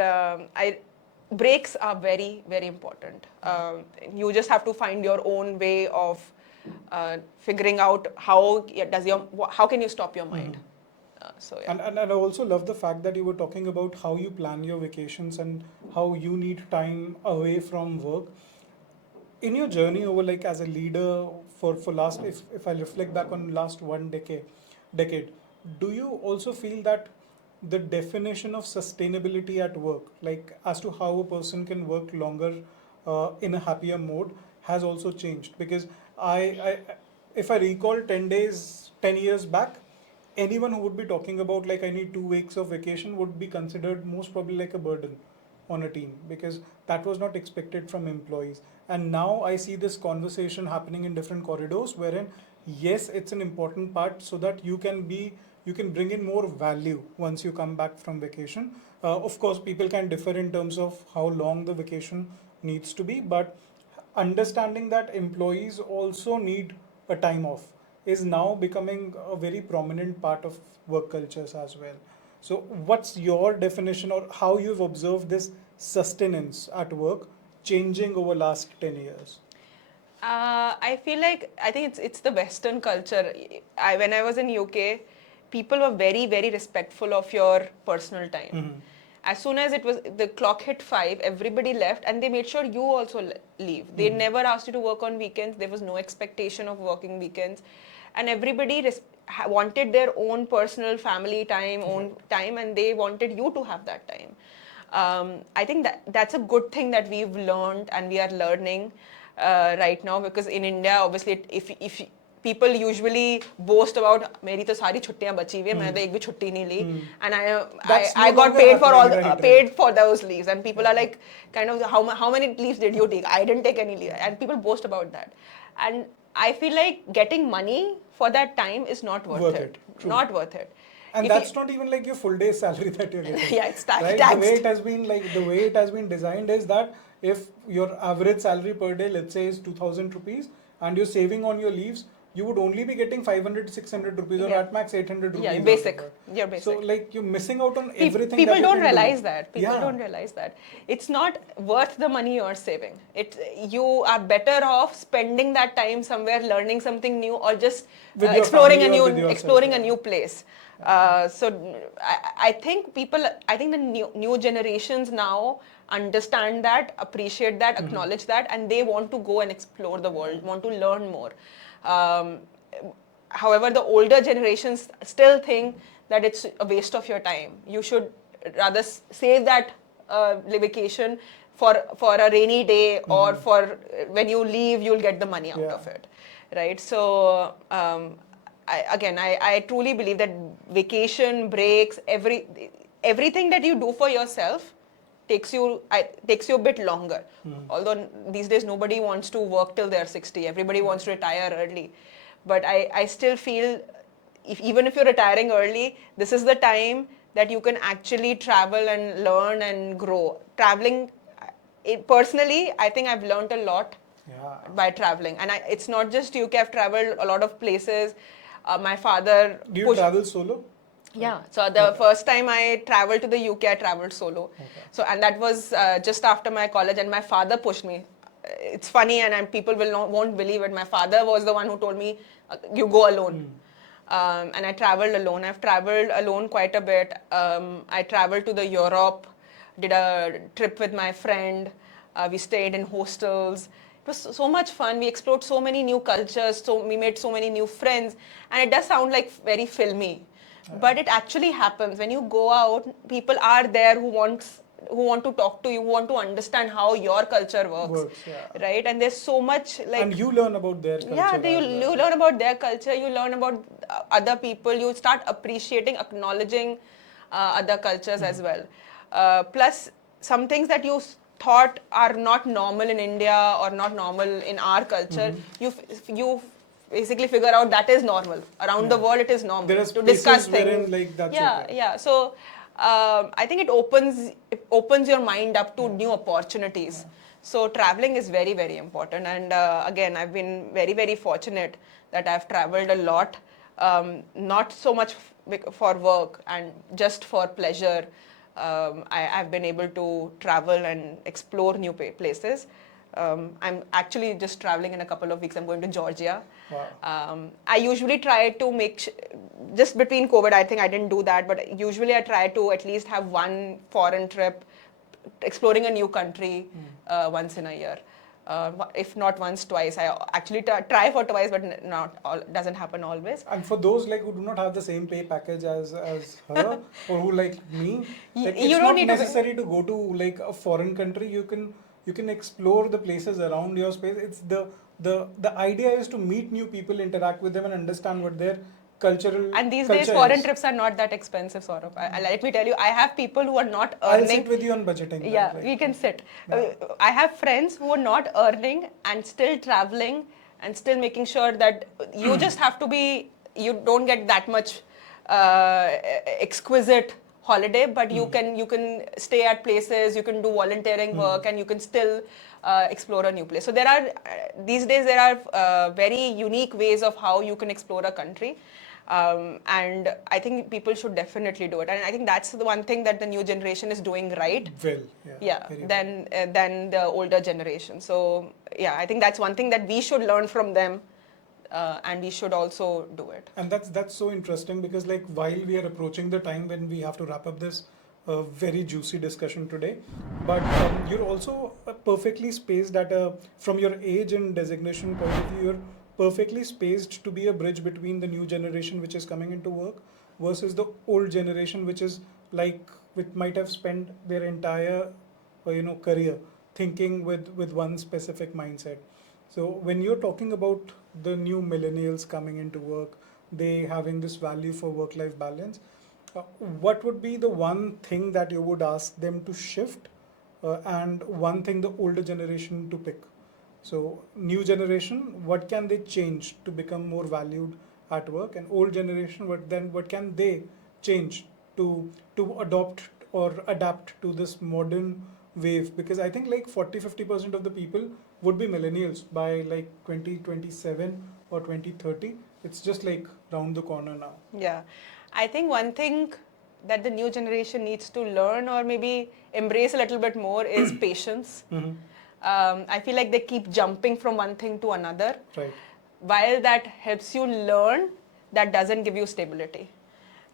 breaks are very, very important. You just have to find your own way of figuring out how can you stop your mind. And I also love the fact that you were talking about how you plan your vacations and how you need time away from work. In your journey over, like, as a leader for last, if I reflect back on last one decade, do you also feel that the definition of sustainability at work, like as to how a person can work longer in a happier mode, has also changed? Because if I recall 10 years back, anyone who would be talking about, like, I need 2 weeks of vacation would be considered most probably like a burden on a team, because that was not expected from employees. And now I see this conversation happening in different corridors, wherein yes, it's an important part, so that you can bring in more value once you come back from vacation. Of course, people can differ in terms of how long the vacation needs to be, but understanding that employees also need a time off is now becoming a very prominent part of work cultures as well. So what's your definition, or how you've observed this sustenance at work changing over last 10 years? I think it's the Western culture. When I was in UK, people were very, very respectful of your personal time. As soon as the clock hit 5, everybody left, and they made sure you also leave. They never asked you to work on weekends. There was no expectation of working weekends, and everybody wanted their own personal family time, own time, and they wanted you to have that time. I think that's a good thing that we've learned and we are learning right now, because in India, obviously, if people usually boast about मेरी तो सारी छुट्टियां बची हुई हैं, मैंने तो एक भी छुट्टी नहीं ली, and I got paid for paid for those leaves, and people are like, kind of, how many leaves did you take? I didn't take any leave, and people boast about that, and I feel like getting money for that time is not worth it. Not worth it. And that's not even like your full day salary that you're getting. Yeah, it's taxed. Right? The way it has been designed is that if your average salary per day, let's say, is 2,000 rupees, and you're saving on your leaves, you would only be getting 500 to 600 rupees, or at max 800 rupees. Yeah, basic. You're basic. So, like, you're missing out on everything. People don't realize that. People don't realize that. It's not worth the money you're saving. You are better off spending that time somewhere, learning something new, or just exploring a new place. So I think the new generations now understand that, appreciate that, acknowledge that, and they want to go and explore the world, want to learn more. However, the older generations still think that it's a waste of your time. You should rather save that vacation for a rainy day, or for when you leave, you'll get the money out of it, right? So I truly believe that vacation, breaks, everything that you do for yourself takes you a bit longer. Although these days nobody wants to work till they're 60. Everybody wants to retire early. But I still feel even if you're retiring early, this is the time that you can actually travel and learn and grow. Traveling, personally, I think I've learned a lot by traveling. And it's not just UK, I've traveled a lot of places. My father... Do you travel solo? Yeah. So the first time I traveled to the UK, I traveled solo. So, and that was just after my college, and my father pushed me. It's funny, and people won't believe it. My father was the one who told me, you go alone. And I traveled alone. I've traveled alone quite a bit. I traveled to the Europe, did a trip with my friend. We stayed in hostels. It was so much fun. We explored so many new cultures. So we made so many new friends. And it does sound like very filmy. But it actually happens. When you go out, people are there who want to talk to you, who want to understand how your culture works. Right? And there's so much like... And you learn about their culture. Yeah, you learn about their culture, you learn about other people, you start appreciating, acknowledging other cultures as well. Plus, some things that you thought are not normal in India or not normal in our culture, you basically figure out that is normal. Around the world, it is normal to discuss things. Like that's yeah. So I think it opens your mind up to new opportunities. So traveling is very, very important. And again, I've been very, very fortunate that I've traveled a lot, not so much for work and just for pleasure. I've been able to travel and explore new places. I'm actually just traveling in a couple of weeks. I'm going to Georgia. Wow. I usually try to just between COVID, I think I didn't do that, but usually I try to at least have one foreign trip, exploring a new country once in a year. If not once, twice. I actually try for twice, but doesn't happen always. And for those who do not have the same pay package as her, or who like me, it's not necessary to go to a foreign country. You can explore the places around your space. It's the idea is to meet new people, interact with them, and understand what their cultural. And these days, foreign trips are not that expensive, Saurabh. Let me tell you, I have people who are not earning. I'll sit with you on budgeting. Yeah, we can sit. I have friends who are not earning and still traveling and still making sure that you just have to you don't get that much exquisite holiday, but you can stay at places, you can do volunteering work, and you can still explore a new place. So these days there are very unique ways of how you can explore a country. And I think people should definitely do it. And I think that's the one thing that the new generation is doing right. Than the older generation. So yeah, I think that's one thing that we should learn from them. And we should also do it. And that's so interesting, because while we are approaching the time when we have to wrap up this very juicy discussion today, but you're also perfectly spaced from your age and designation point of view, you're perfectly spaced to be a bridge between the new generation which is coming into work versus the old generation which might have spent their entire career thinking with one specific mindset. So when you're talking about the new millennials coming into work, they having this value for work-life balance, what would be the one thing that you would ask them to shift, and one thing the older generation to pick? So new generation, what can they change to become more valued at work, and old generation, what can they change to adopt or adapt to this modern wave? Because I think 40-50% of the people would be millennials by 2027 or 2030. It's just round the corner now. Yeah, I think one thing that the new generation needs to learn or maybe embrace a little bit more is patience. I feel like they keep jumping from one thing to another. Right. While that helps you learn, that doesn't give you stability.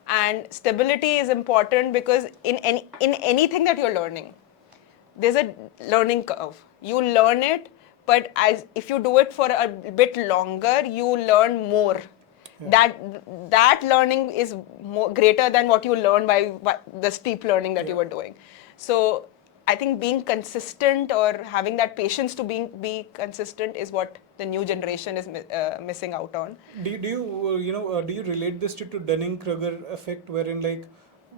And stability is important because in anything that you're learning, there's a learning curve. You learn it, but if you do it for a bit longer, you learn more. Yeah. That learning is greater than what you learn by the steep learning that you were doing. So I think being consistent or having that patience to be consistent is what the new generation is missing out on. Do you relate this to Dunning-Kruger effect, wherein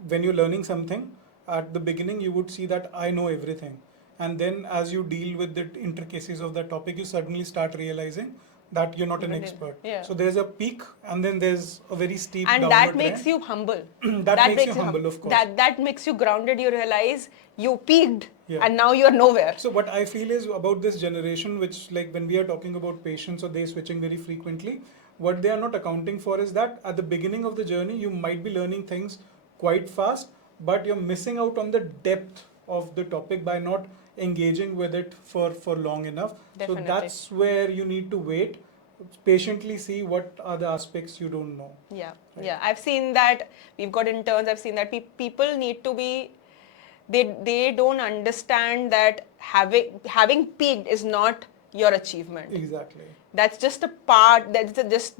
when you're learning something at the beginning you would see that I know everything, and then as you deal with the intricacies of the topic, you suddenly start realizing that you're not an Brilliant. expert. Yeah. So there's a peak, and then there's a very steep And downward that makes trend. you humble. That makes you humble, of course. That makes you grounded. You realize you peaked, Yeah. and now you're nowhere. So what I feel is about this generation, which like when we are talking about patience or they switching very frequently, what they are not accounting for is that at the beginning of the journey, you might be learning things quite fast, but you're missing out on the depth of the topic by not engaging with it for long enough. Definitely. So that's where you need to wait, patiently see what are the aspects you don't know. Yeah, Right. yeah. I've seen that. We've got interns. I've seen that people need to be. They don't understand that having peaked is not your achievement. Exactly. That's just a part.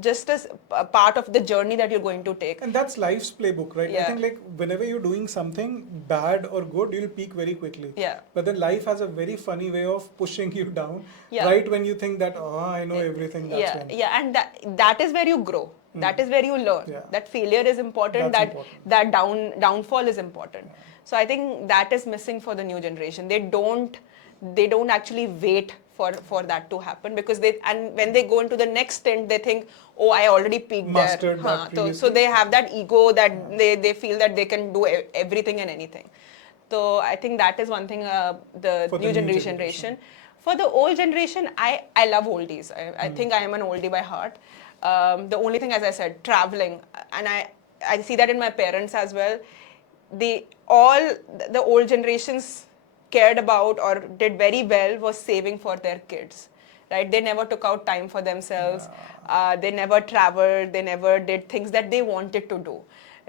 Just a part of the journey that you're going to take. And that's life's playbook, right? I Yeah. think like whenever you're doing something bad or good, you'll peak very quickly. Yeah. But then life has a very funny way of pushing you down, Yeah. right when you think that, oh, I know everything. That's Yeah, when. yeah, and that is where you grow. That is where you learn. Yeah. That failure is important. That's that important. that downfall is important. So I think that is missing for the new generation. They don't actually wait for that to happen, because when they go into the next stint, they think, oh, I already peaked Mastered there. that So previously. they have that ego that they feel that they can do everything and anything. So I think that is one thing the For the new new generation. For the old generation, I love oldies. I think I am an oldie by heart. The only thing, as I said, traveling, and I see that in my parents as well. The old generations cared about or did very well was saving for their kids, right? They never took out time for themselves. They never traveled. They never did things that they wanted to do,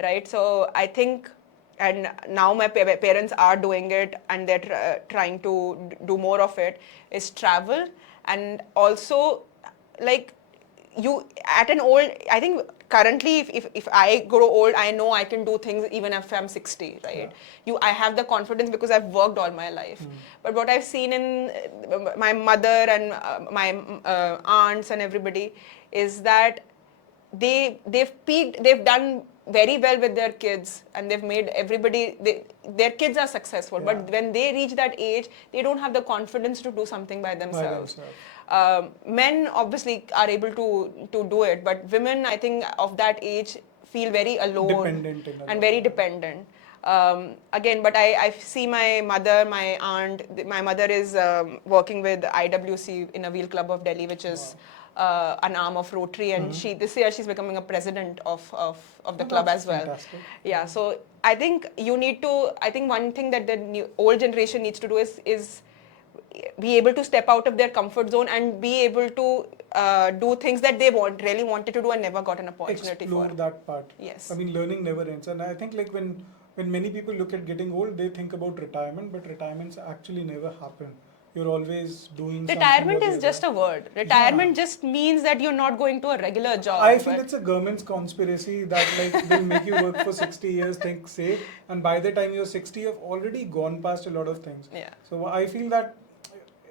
right? So I think, and now my parents are doing it, and they're trying to do more of it, is travel. And also, like, you at an old, I think currently if I grow old, I know I can do things even if I'm 60, right? I have the confidence because I've worked all my life. But what I've seen in my mother and my aunts and everybody is that they've peaked, they've done very well with their kids, and they've made their kids are successful. Yeah. But when they reach that age, they don't have the confidence to do something by themselves. Men obviously are able to do it, but women, I think, of that age feel very alone Dependent in a and lot. very dependent. Again, but I see my mother, my aunt. My mother is working with IWC in a Wheel Club of Delhi, which is an arm of Rotary, and this year she's becoming a president of the club That's as well. fantastic. Yeah, so I think you need to. I think one thing that the old generation needs to do is be able to step out of their comfort zone and be able to do things that they really wanted to do and never got an opportunity Explore for. that part. Yes. I mean, learning never ends. And I think like when many people look at getting old, they think about retirement, but retirements actually never happen. You're always doing Retirement something. is just a word. Retirement just means that you're not going to a regular job. I feel it's a government's conspiracy that like they'll make you work for 60 years, think safe, and by the time you're 60, you've already gone past a lot of things. Yeah. So I feel that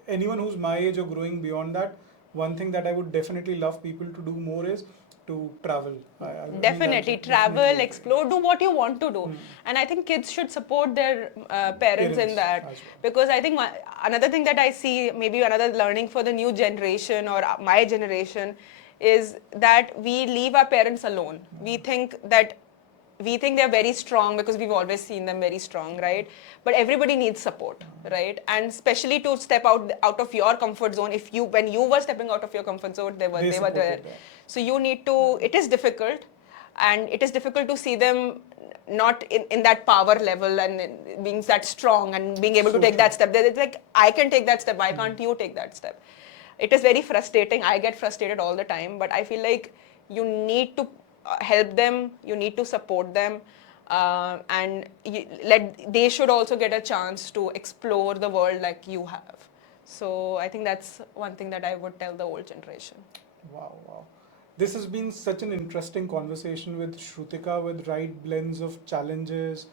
anyone who's my age or growing beyond that, one thing that I would definitely love people to do more is to travel. I mean, Definitely that's travel, definitely- explore, do what you want to do. And I think kids should support their parents in Parents that. as well. Because I think another thing that I see, maybe another learning for the new generation or my generation, is that we leave our parents alone. We think they're very strong because we've always seen them very strong, right? But everybody needs support, right? And especially to step out of your comfort zone. When you were stepping out of your comfort zone, they were there. supported that. So you need to. It is difficult, and it is difficult to see them not in that power level and being that strong and being able to take that step. It's like, I can take that step. Why can't you take that step? It is very frustrating. I get frustrated all the time, but I feel like you need to help them, you need to support them, and they should also get a chance to explore the world like you have. So I think that's one thing that I would tell the old generation. Wow. This has been such an interesting conversation with Shrutika, with right blends of challenges,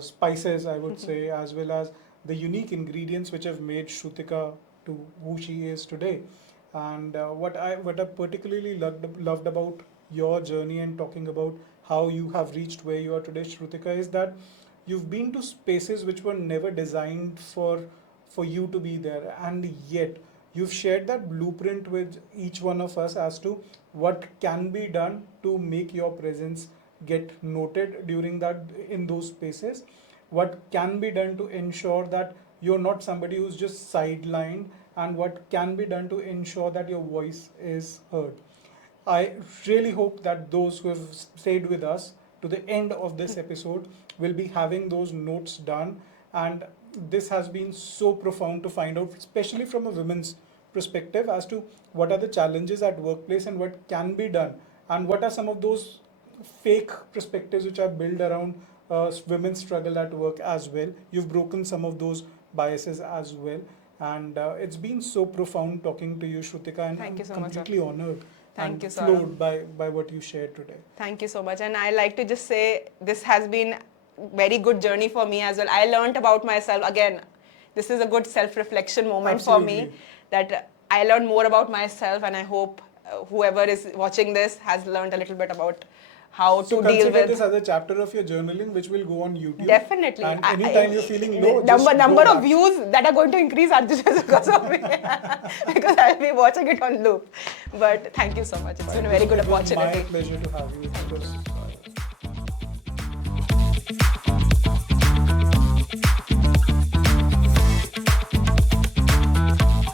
spices, I would say, as well as the unique ingredients which have made Shrutika to who she is today. And what I particularly loved about your journey and talking about how you have reached where you are today, Shrutika, is that you've been to spaces which were never designed for you to be there, and yet you've shared that blueprint with each one of us as to what can be done to make your presence get noted during that in those spaces, what can be done to ensure that you're not somebody who's just sidelined, and what can be done to ensure that your voice is heard. I really hope that those who have stayed with us to the end of this episode will be having those notes done. And this has been so profound to find out, especially from a women's perspective, as to what are the challenges at workplace and what can be done, and what are some of those fake perspectives which are built around women's struggle at work as well. You've broken some of those biases as well. And it's been so profound talking to you, Shrutika, and Thank I'm you so much, sir. completely honored Thank and you, Saurabh. floored by what you shared today. Thank you so much. And I like to just say this has been very good journey for me as well. I learned about myself. Again, this is a good self-reflection moment for me, Absolutely. that I learned more about myself, and I hope whoever is watching this has learned a little bit about how So to deal consider with. this as a chapter of your journaling, which will go on YouTube. Definitely. And anytime you're feeling low, the just number go of back. views that are going to increase are just because of me. Because I'll be watching it on loop. But thank you so much. It's been a very good It was opportunity. my pleasure to have you. It was